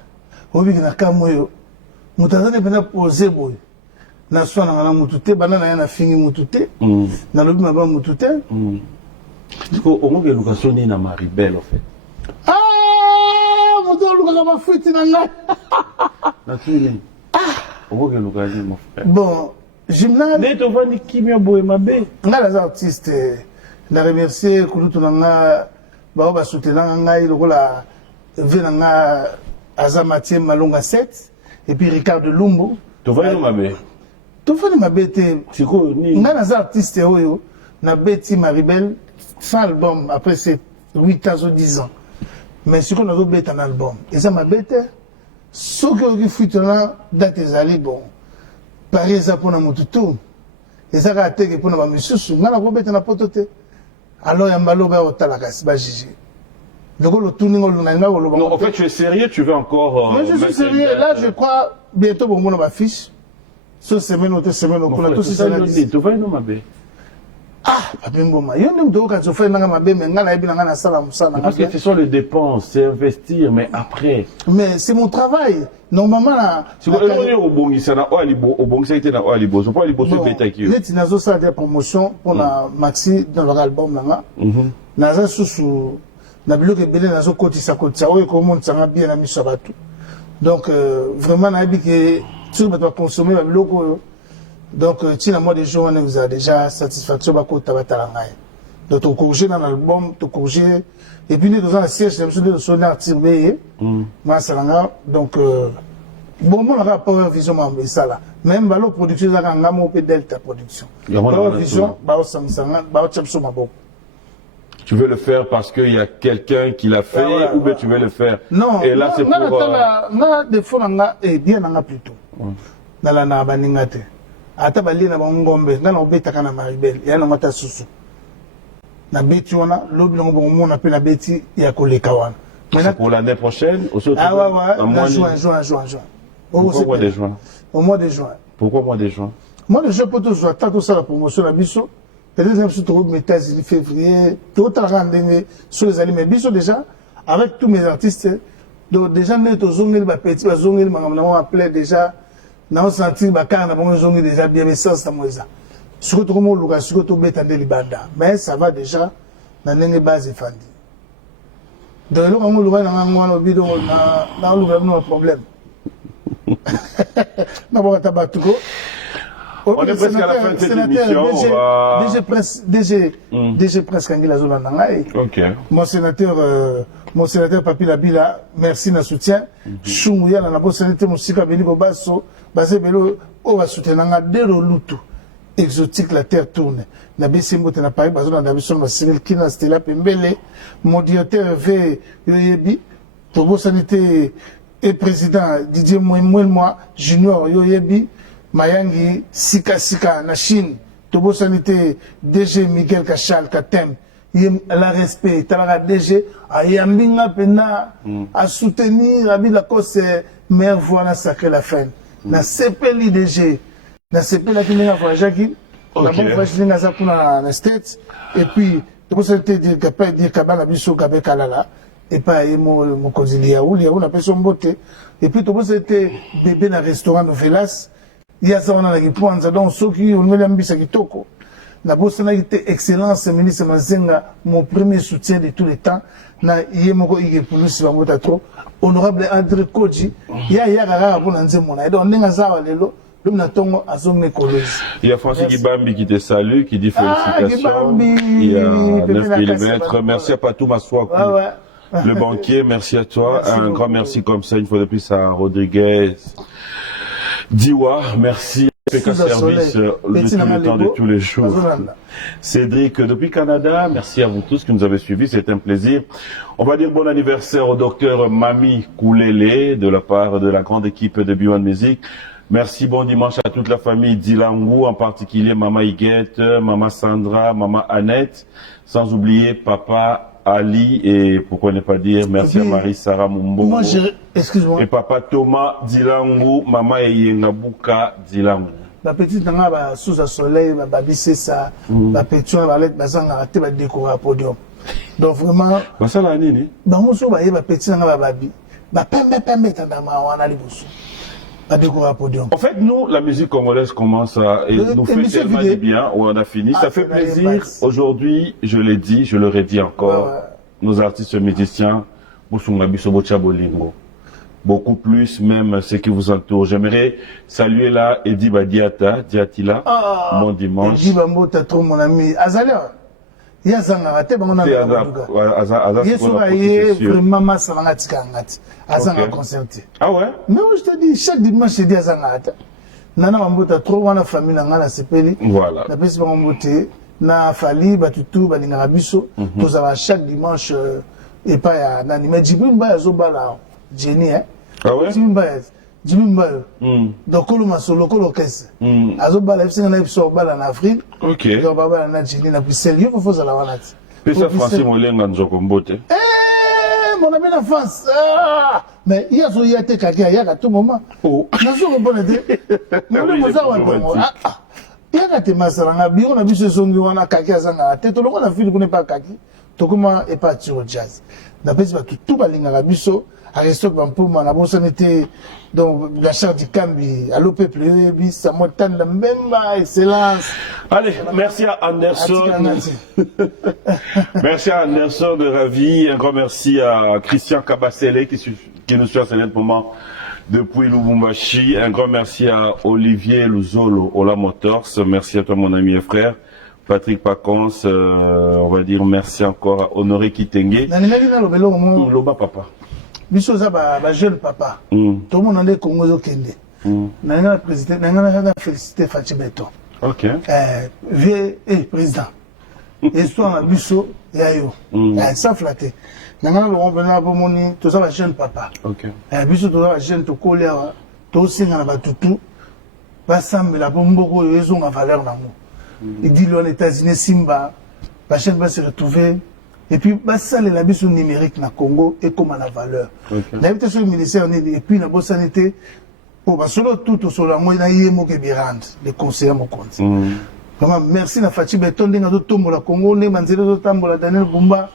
Obi na kamoyo. Mutazane bena posé boy. Nason na mutute, banana yana fingi mutute. Na lobi maba mutute. Parce qu'au moins, l'éducation est dans Maribel en fait. Ah! Bon, gymnase. Mais tu vois ni qui m'a beau ma bé. Les artistes, na remercier Kulutu nanga, ba soutenir nanga ilokola venanga Azamatie Malonga 7 et puis Ricardo Lumbo. Tu vois ni ma bé. Tu vois ni ma bé te. C'est quoi ni? Na les artistes oyo na Betty Maribel sans album après ces 8 ans ou 10 ans. Mais ce qu'on a fait un album, et ça m'a bête. Ce que fait là, date ezali bon. Par exemple pour na mututu, et ça a été pour na misusu, na na bête na potote. Alors ya mbalo ba otala kasi ba jiji. Donc le tuning on na nga lo. Non, en fait tu es sérieux, tu veux encore. Moi je suis sérieux. Là je crois bientôt bon mon ma fiche. Ce semaine ou deux semaines on a tous ces analyses. Tu vas nous ma bé. Ah, Papingoma, il y a un homme qui fait un salam. Parce que ce sont les dépenses, c'est investir, mais après. Mais c'est mon travail. Normalement, si vous avez au bon, il s'en a au bon, ça a été au Alibo. Je peux aller bosser pétaki. Les Tinazo, ça a des promotions pour la Maxi dans leur album. Naza Soussou, Nabilo Rebele, Nazo Kotisa Kotisa, oui, comment ça va bien à Mishabatu. Donc, vraiment, Nabi qui tu dois consommer le logo. Donc, si la moitié des gens vous a déjà satisfaction, donc tu corriger dans l'album, tu corriger, et puis nous avons un siège, de sonner tiré, donc, bon, on a Power Vision, mais ça là, même la production, on a un Delta production. Power Vision, tu veux le faire parce qu'il y a quelqu'un qui l'a fait, ou bien tu veux le faire? Non, et là c'est pour. Non, des fois, on a bien plutôt. Dans la Nabaningate. Ata bali na bangombe na obeta kana Maribel ya na mata susu na beti wana lobi ngo mona pe na beti ya koleka wana C'est pour l'année prochaine? Ah ouais, juin. Pourquoi mois de juin? Au mois de juin. Pourquoi mois de juin? Moi, le jeu pour tout ça, tant que ça, la promotion à Bissot, peut-être que je trouve mes thèses en février, tout à l'heure, sur les aliments. Bissot, déjà, avec tous mes artistes, donc déjà, nous sommes zongés, petit, zongés, nous avons appelé déjà, nous avons senti, car nous avons zongé déjà bien, mais sans ça, moi, ça. Sur tout le monde, sur tout le monde, libanda. Mais ça va déjà, dans les bases effandées. Donc, nous avons un problème. On est presque à la fin de cette émission. DG presque en la zone ok. Mon sénateur Papi Labila, merci na soutien. Chunguya na bo sénateur Musika Beni Bobasso, basé belo o va soutenir dero lutu. Exotique la terre tourne. Na bisimbo na Paris bazona na biso na Cyril Kina Stella Pembele, modérateur V Yoyebi, Tobo sanité et président Didier Mouelmois Junior Yoyebi. Mayangi Sika na Chine, Tobo Sanité, DG Miguel Kachal Katem, la respect, Tabara DG, a Yambinga Pena, à soutenir, à la cause, mère voilà sacré la fin. Na CPLI DG, na CPLI la Kina Fajaki, na bon Fajaki na Zapuna na States, et puis, Tobo Sanité dire Kabana Bisso Gabe Kalala, et pas mon cousin Liaou, on appelle son beauté, et puis Tobo Sanité bébé na restaurant de Velas. Il y a ça, on a la réponse. Donc, ceux qui ont mis l'ambitieux qui toko. La bosse n'a été excellence, ministre Mazenga, mon premier soutien de tous les temps. Na yemoko ige plus va mota trop. Honorable André Koji, ya rara pour nanze mona. Donc, n'enga zawa lelo, l'homme n'a tongo à son écologie. Il y a Francis Gibambi qui te salue, qui dit félicitations. Il y a 9 mm. Merci à Patou Massoua. Le banquier, merci à toi. Un grand merci comme ça, une fois de plus à Rodriguez. Diwa, merci. PK Service, le temps de tous les jours. Cédric, depuis Canada, merci à vous tous qui nous avez suivis, c'est un plaisir. On va dire bon anniversaire au docteur Mami Koulele de la part de la grande équipe de B1 Music. Merci, bon dimanche à toute la famille Dilangu, en particulier Maman Iguette, Maman Sandra, Maman Annette, sans oublier Papa Ali et pourquoi ne pas dire merci à Marie-Sarah Mumbo. Excuse-moi. Et Papa Thomas Dilangu, Maman Yengabuka Dilangu. La petite nana va sous un soleil, va babisser ça, la petite va aller bazanga rater va décorer à podium. Donc vraiment. Bah ça la nini. Bah on s'en va y va petite nana va babi. Bah permettre d'ama on a les bousses. En fait, nous, la musique congolaise commence à nous fait tellement du bien. On a fini. Ça fait plaisir. Aujourd'hui, je l'ai dit, je le redis encore, nos artistes musiciens, beaucoup plus, même ceux qui vous entourent. J'aimerais saluer là Edi Badiata, Diatila, bon dimanche. Edi Bambota, trop mon ami. Azalia. Il y a Zangara, tu es bon, on a vraiment massa ngati kangati. Azanga concerté. Ah ouais? Mais je te dis, chaque dimanche, je dis à Zangara. Nana Bambota, trop, on a famille, on a CPLI. Voilà. La peste Bamboté, na Fali, Batutu, Balingarabiso. Tous à chaque dimanche, et pas à Nani. Mais Djibimba, Zobala, Jenny, hein? Ah ouais? Djibimba, donc, Koloma Solo, Kolokes. Azobala, FC, on a épisode en Afrique. Ok. Donc, Baba, on a Jenny, on a pris il faut faire la wanati. Et ça, Francis Molenga, Nzokombote. Mon ami d'enfance. Mais il y a ce yate kaki à tout moment. Oh. Je suis répondre. Il y a des masaranga, on a vu ce son qui a kaki à Zanga. Tout le monde a vu qu'on n'est pas kaki. Tout comment est parti au jazz. D'après ce que tout va l'inga biso. Aristote Bampoma, la bonne sanité, donc la charte du Cambi, à l'OPEP, ça m'a la même excellence. Allez, merci à Anderson. Merci à Anderson de Ravi. Un grand merci à Christian Kabasele qui nous suit à ce moment depuis Lubumbashi. Un grand merci à Olivier Luzolo, Ola Motors. Merci à toi, mon ami et frère. Patrick Pacons, on va dire merci encore à Honoré Kitenge. Loba papa. Biso za ba jeune papa. Tout le monde est Congo Kende. Nanga président, nanga félicité Fachibeto. OK. Vieux président. Et soit biso yayo. Ça flatté. Nanga le venir pour moni, tout ça ba jeune papa. OK. Biso tout ça jeune to kolia, to singa na batutu. Ba sambela bomboko yezo nga valeur na mo. Il dit les États-Unis Simba, ba chaîne va se retrouver et puis ça les labis sur numérique na Congo et comme à la valeur d'habitude sur le ministère et puis na bosanité pour solo tout sur la moyenne yemo ke birand les conseillers mon compte vraiment merci na Fachi Beton ndinga to tombo la Congo ne manzelo to tambola Daniel Bumba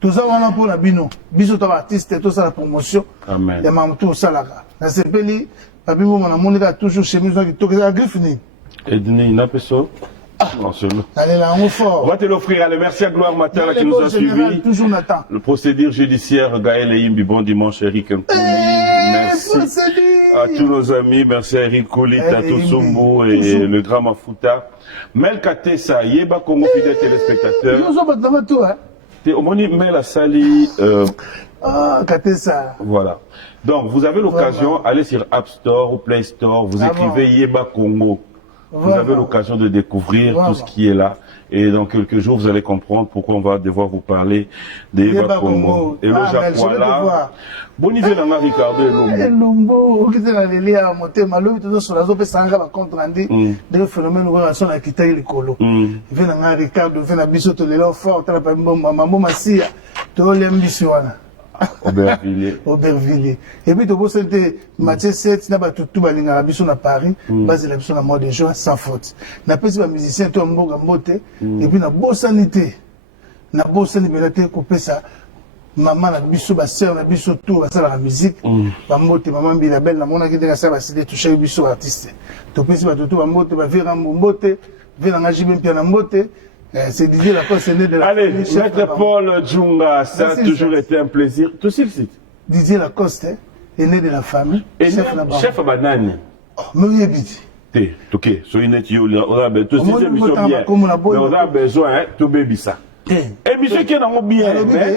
tout ça on a pour la bino biso to artiste tout ça la promotion amen ya mam tout ça là na sepeli papi mo na monika toujours chez nous qui toque la griffe ni Edni na peso. Allez là, on fort. On va te l'offrir. Allez, merci à Gloire Matin qui nous a suivis. Toujours Nathan. Le procédure judiciaire, Gaël Eimbi, bon dimanche, Eric Nkouli. Merci à tous nos amis. Merci à Eric Kouli, Tato Sombo et le grand Mafuta. Mel Katessa, Yeba Congo, fidèle téléspectateur. Nous sommes tout, hein. Au moins, Mel Assali. Katessa. Voilà. Donc, vous avez l'occasion, allez sur App Store ou Play Store, vous écrivez Yeba Congo. Vous avez l'occasion de découvrir tout ce qui est là. Et dans quelques jours, vous allez comprendre pourquoi on va devoir vous parler des Yeba Congo. Et le Japon là. Bon niveau dans Ricardo et Lumbo. Qui est dans les liens à monter malo, tout sur la zone sanga va contre rendu des phénomènes où on a quitté les colos. Il vient dans Ricardo, il vient à Bissot, les lots forts, t'as pas maman massia, tout l'ambition. Aubervilliers. Et puis, tu vois, c'était Mathieu 7, n'a pas tout balinga la biso na Paris, base la biso na mois de juin, sans faute. N'a pas si un musicien, toi, mboga mbote, et puis, na beau sanité, mais coupé ça. Maman, na biso, ba sœur, na biso, tout, ça, la musique, ba mbote, maman, bi la belle, na mona, qui était ça, ba s'aider, toucher, biso, artiste. Tu peux si ba tout, ba mbote, ba vira mbote, vira ngajibim, pia na mbote. C'est Didier Lacoste, né de la Allez, Maître Paul Djunga, ça a toujours été un plaisir. Tout sur le site. Didier Lacoste est né de la famille. Chef Banani. Mais oui, Bidi. Ok, soyez net, on a besoin de baby ça. Et monsieur qui est dans mon bien,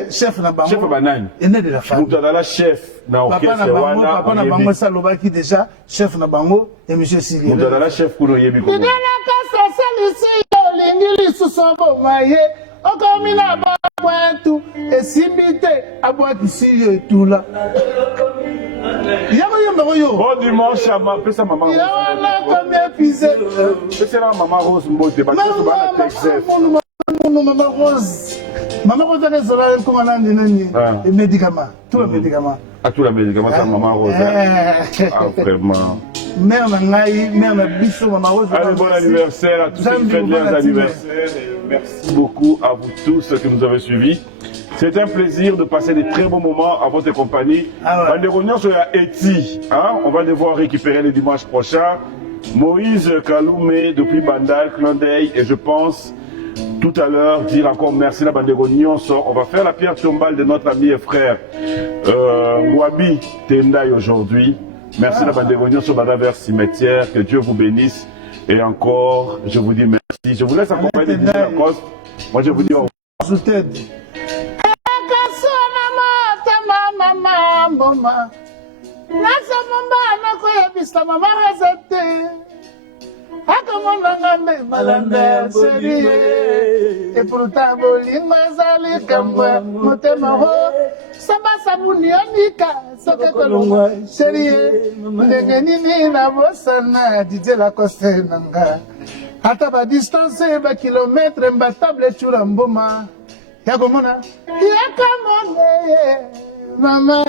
chef Nabango. Chef Banani. Est né de la famille. Nous avons la chef. Papa Nabango, Saloba qui déjà, chef Nabango et monsieur Sili. Nous avons la chef pour nous y aller. Lingili susobo maye okomina babwetu esimbite abwaki siyo etula yako yomba koyo bon dimanche à ma pesa maman Rose yana kombie pise pesa na maman Rose mbote ba to ba na texte maman Rose ka zola ko malandi nani et médicament tout le médicament tout le médicament ça maman Rose vraiment mère Nangaï, mère Bissot, maman Rose. Allez, bon anniversaire à tous ceux qui fêtent leurs anniversaires. Merci beaucoup à vous tous qui nous avez suivis. C'est un plaisir de passer des très bons moments à votre compagnie. On est revenu sur la Eti. On va devoir récupérer le dimanche prochain. Moïse Kaloumé depuis Bandal, Clandey, et je pense tout à l'heure dire encore merci à la bande de Rognon. On va faire la pierre tombale de notre ami et frère Wabi Tendai aujourd'hui. Merci à la bande de Rognon sur Bada vers cimetière. Que Dieu vous bénisse. Et encore, je vous dis merci. Je vous laisse accompagner de la Coste. Moi, je vous dis au revoir. Akamonanga malanda seri et pourtant bolingo zali kambwa motema ho samba sabuni onika soke kolongwa seri ndenge nini na bosana Didier Lacoste nanga ata ba distance ba kilomètre mbatable chura mboma yakomona mama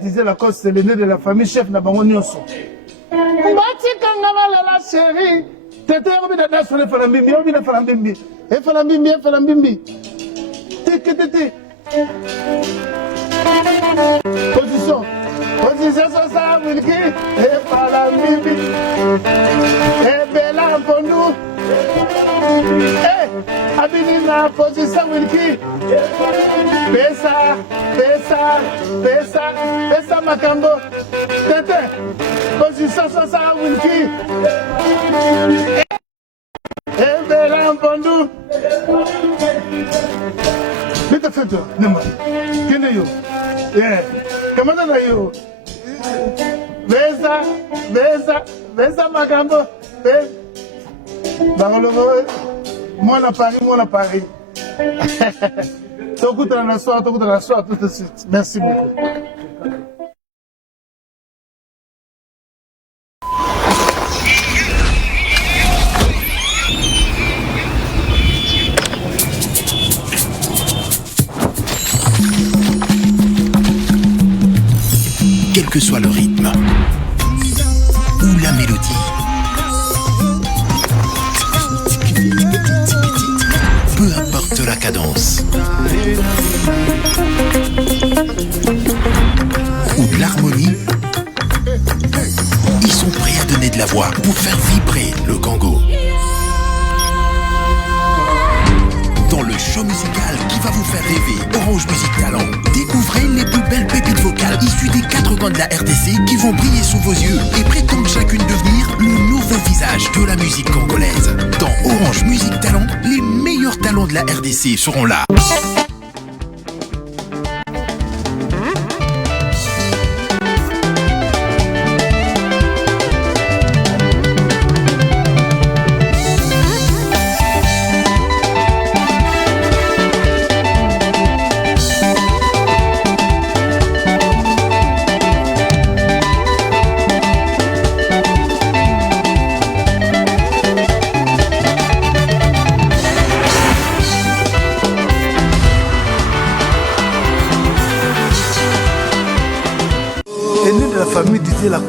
Didier Lacoste le né de la famille chef na bango nyonso Matika la chérie. Tete obi da daso le falambimbi, obi na falambimbi. E falambimbi. Tiki. Position ça wilki. E falambimbi. E bela pondu. Abinina position wilki. Pesa makambo. Tete. Position ça wilki. E bela pondu. Bita feto, nema. Kene yo. Kamana na yo. Besa makambo. Barologo. Moi na Paris. Tout à la soirée, tout de suite. Merci beaucoup. que soit le rythme ou la mélodie. Peu importe la cadence ou de l'harmonie, ils sont prêts à donner de la voix pour faire vibrer le Congo. Dans le show musical qui va vous faire rêver, Orange Music Talent, découvrez les plus belles pépites vocales issues des 4 coins de la RDC qui vont briller sous vos yeux et prétendent chacune devenir le nouveau visage de la musique congolaise. Dans Orange Music Talent, les meilleurs talents de la RDC seront là. Et nous de la famille disait la